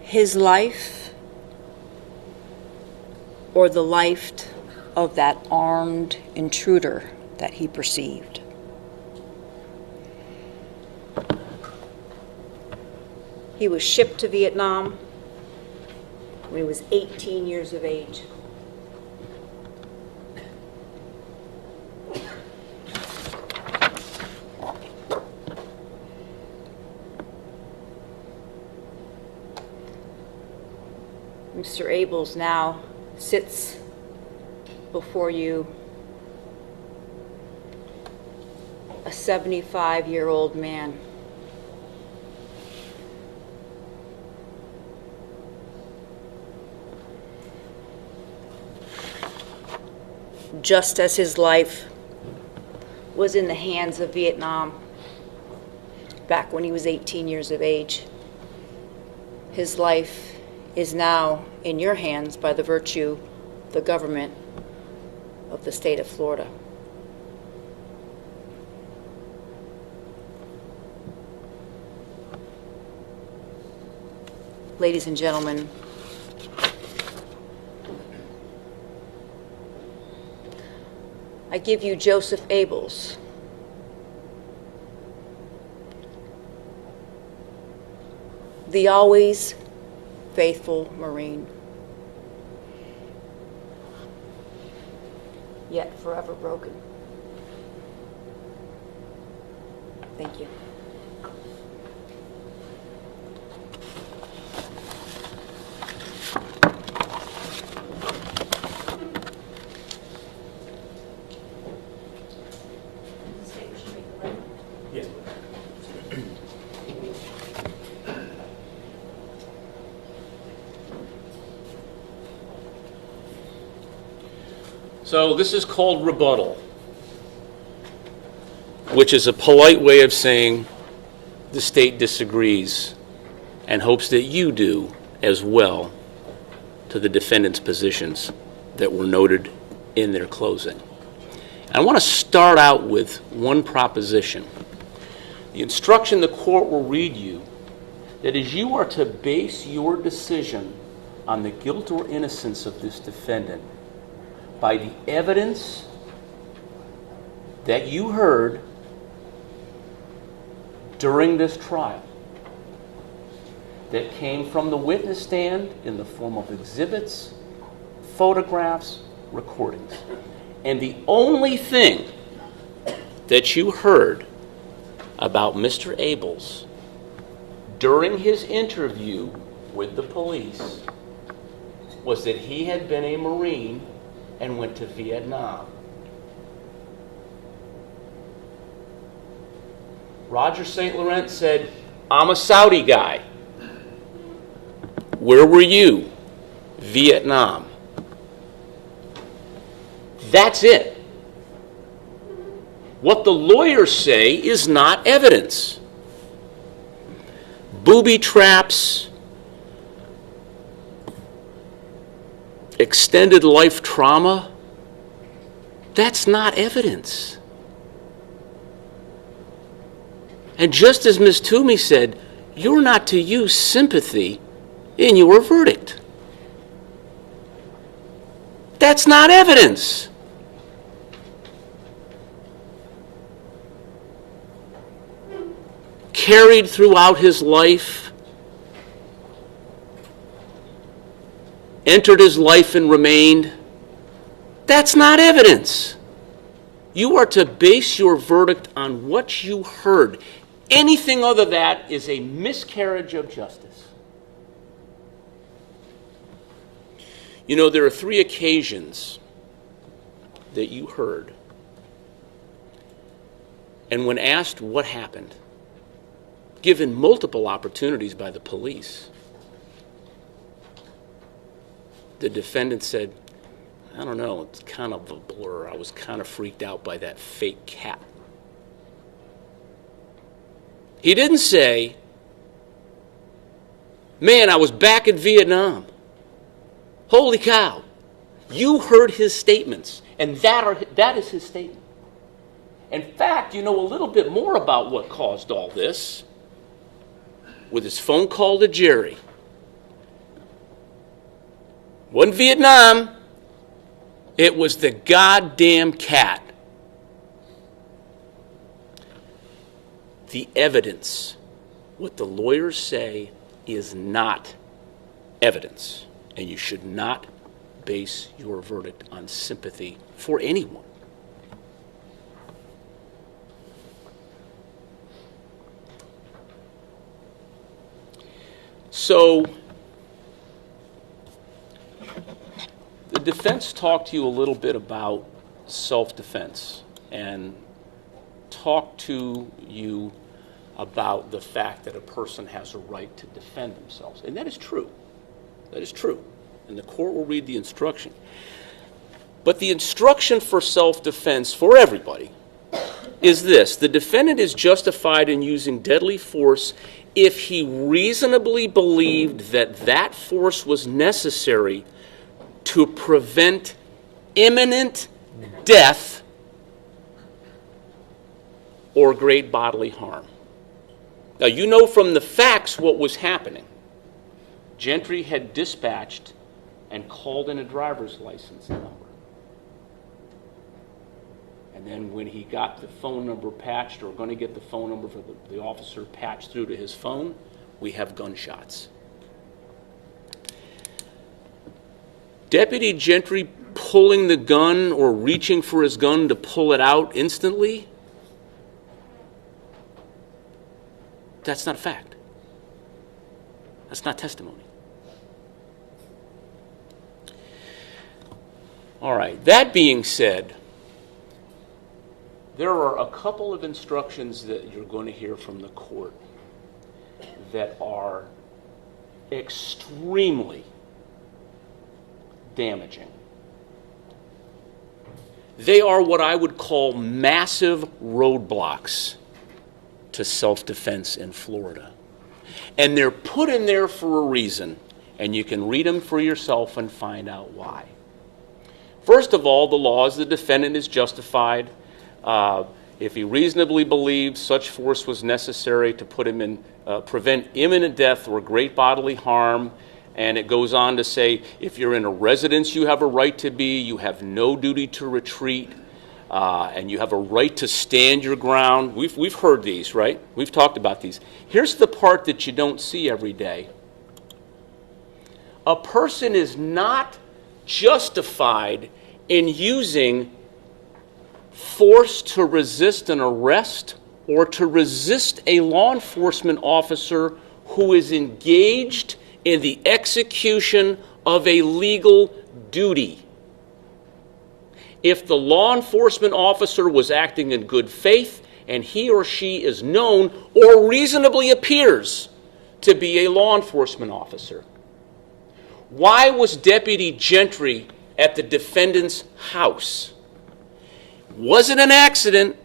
his life or the life of that armed intruder that he perceived. He was shipped to Vietnam when he was 18 years of age. Mr. Abels now sits before you, a 75-year-old man. Just as his life was in the hands of Vietnam back when he was 18 years of age, his life is now in your hands by the virtue of the government of the state of Florida. Ladies and gentlemen, I give you Joseph Abels, the always faithful Marine, yet forever broken. Thank you. Yes. So this is called rebuttal, which is a polite way of saying the state disagrees and hopes that you do as well to the defendant's positions that were noted in their closing. I want to start out with one proposition. The instruction the court will read you that is, you are to base your decision on the guilt or innocence of this defendant by the evidence that you heard during this trial that came from the witness stand in the form of exhibits, photographs, recordings. And the only thing that you heard about Mr. Abels during his interview with the police was that he had been a Marine and went to Vietnam. Roger St. Laurent said, "I'm a Saudi guy." Where were you? Vietnam. That's it. What the lawyers say is not evidence. Booby traps, extended life trauma, that's not evidence. And just as Ms. Toomey said, you're not to use sympathy in your verdict. That's not evidence. Carried throughout his life, entered his life and remained. That's not evidence. You are to base your verdict on what you heard. Anything other than that is a miscarriage of justice. You know, there are 3 occasions that you heard. And when asked what happened, given multiple opportunities by the police, the defendant said, "I don't know, it's kind of a blur. I was kind of freaked out by that fake cat." He didn't say, "Man, I was back in Vietnam." Holy cow. You heard his statements, and that is his statement. In fact, you know a little bit more about what caused all this with his phone call to Jerry. Wasn't Vietnam, it was the goddamn cat. The evidence, what the lawyers say, is not evidence, and you should not base your verdict on sympathy for anyone. So, the defense talked to you a little bit about self-defense and talked to you about the fact that a person has a right to defend themselves. And that is true. That is true. And the court will read the instruction. But the instruction for self-defense for everybody is this: the defendant is justified in using deadly force if he reasonably believed that that force was necessary to prevent imminent death or great bodily harm. Now, you know from the facts what was happening. Gentry had dispatched and called in a driver's license number. And then when he got the phone number patched, or going to get the phone number for the officer patched through to his phone, we have gunshots. Deputy Gentry pulling the gun or reaching for his gun to pull it out instantly, that's not a fact. That's not testimony. All right, that being said, there are a couple of instructions that you're going to hear from the court that are extremely damaging. They are what I would call massive roadblocks to self-defense in Florida. And they're put in there for a reason, and you can read them for yourself and find out why. First of all, the law is the defendant is justified if he reasonably believes such force was necessary to put him in, prevent imminent death or great bodily harm. And it goes on to say, if you're in a residence you have a right to be, you have no duty to retreat, and you have a right to stand your ground. We've heard these, right? We've talked about these. Here's the part that you don't see every day. A person is not justified in using force to resist an arrest or to resist a law enforcement officer who is engaged in the execution of a legal duty. If the law enforcement officer was acting in good faith and he or she is known or reasonably appears to be a law enforcement officer. Why was Deputy Gentry at the defendant's house? Wasn't an accident,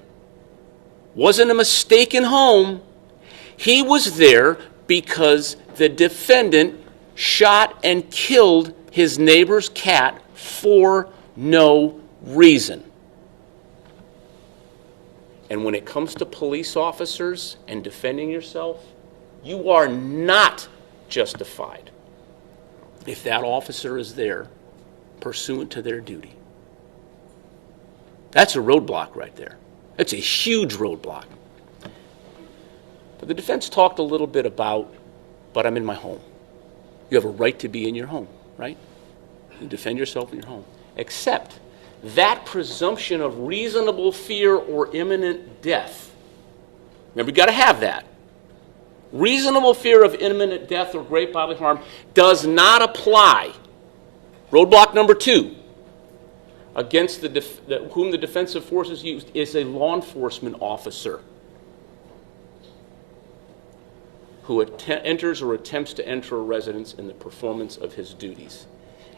wasn't a mistaken home. He was there because the defendant shot and killed his neighbor's cat for no reason. And when it comes to police officers and defending yourself, you are not justified if that officer is there pursuant to their duty. That's a roadblock right there. That's a huge roadblock. But the defense talked a little bit about, but I'm in my home. You have a right to be in your home, right? You defend yourself in your home. Except that presumption of reasonable fear or imminent death. Remember, you've got to have that. Reasonable fear of imminent death or great bodily harm does not apply. Roadblock number 2. Against whom the defensive force is used is a law enforcement officer who enters or attempts to enter a residence in the performance of his duties.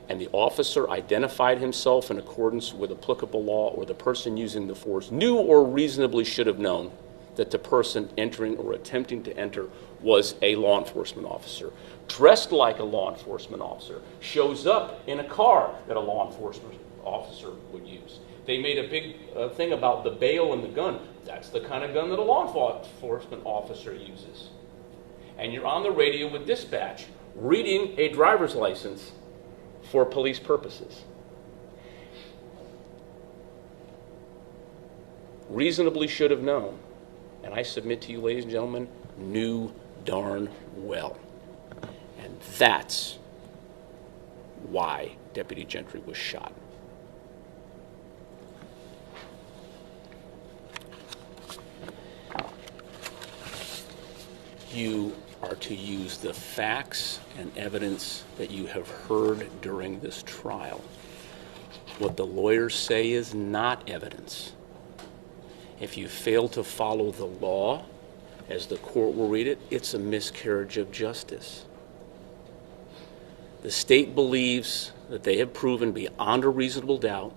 And the officer identified himself in accordance with applicable law, or the person using the force knew or reasonably should have known that the person entering or attempting to enter was a law enforcement officer. Dressed like a law enforcement officer, shows up in a car that a law enforcement officer would use. They made a big thing about the bail and the gun. That's the kind of gun that a law enforcement officer uses. And you're on the radio with dispatch, reading a driver's license for police purposes. Reasonably should have known. And I submit to you, ladies and gentlemen, knew darn well. And that's why Deputy Gentry was shot. You are to use the facts and evidence that you have heard during this trial. What the lawyers say is not evidence. If you fail to follow the law, as the court will read it, it's a miscarriage of justice. The state believes that they have proven beyond a reasonable doubt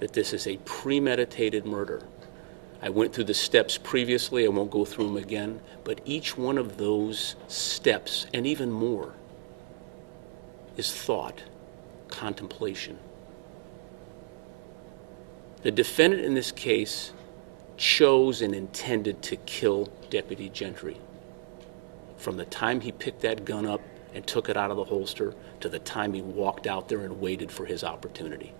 that this is a premeditated murder. I went through the steps previously, I won't go through them again, but each one of those steps, and even more, is thought, contemplation. The defendant in this case chose and intended to kill Deputy Gentry. From the time he picked that gun up and took it out of the holster to the time he walked out there and waited for his opportunity.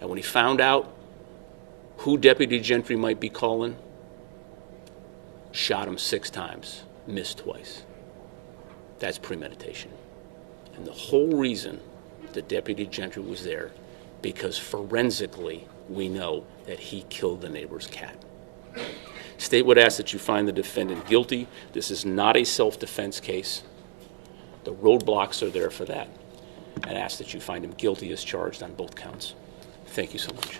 And when he found out who Deputy Gentry might be calling, shot him 6 times, missed twice. That's premeditation. And the whole reason that Deputy Gentry was there, because forensically we know that he killed the neighbor's cat. State would ask that you find the defendant guilty. This is not a self-defense case. The roadblocks are there for that. And ask that you find him guilty as charged on both counts. Thank you so much.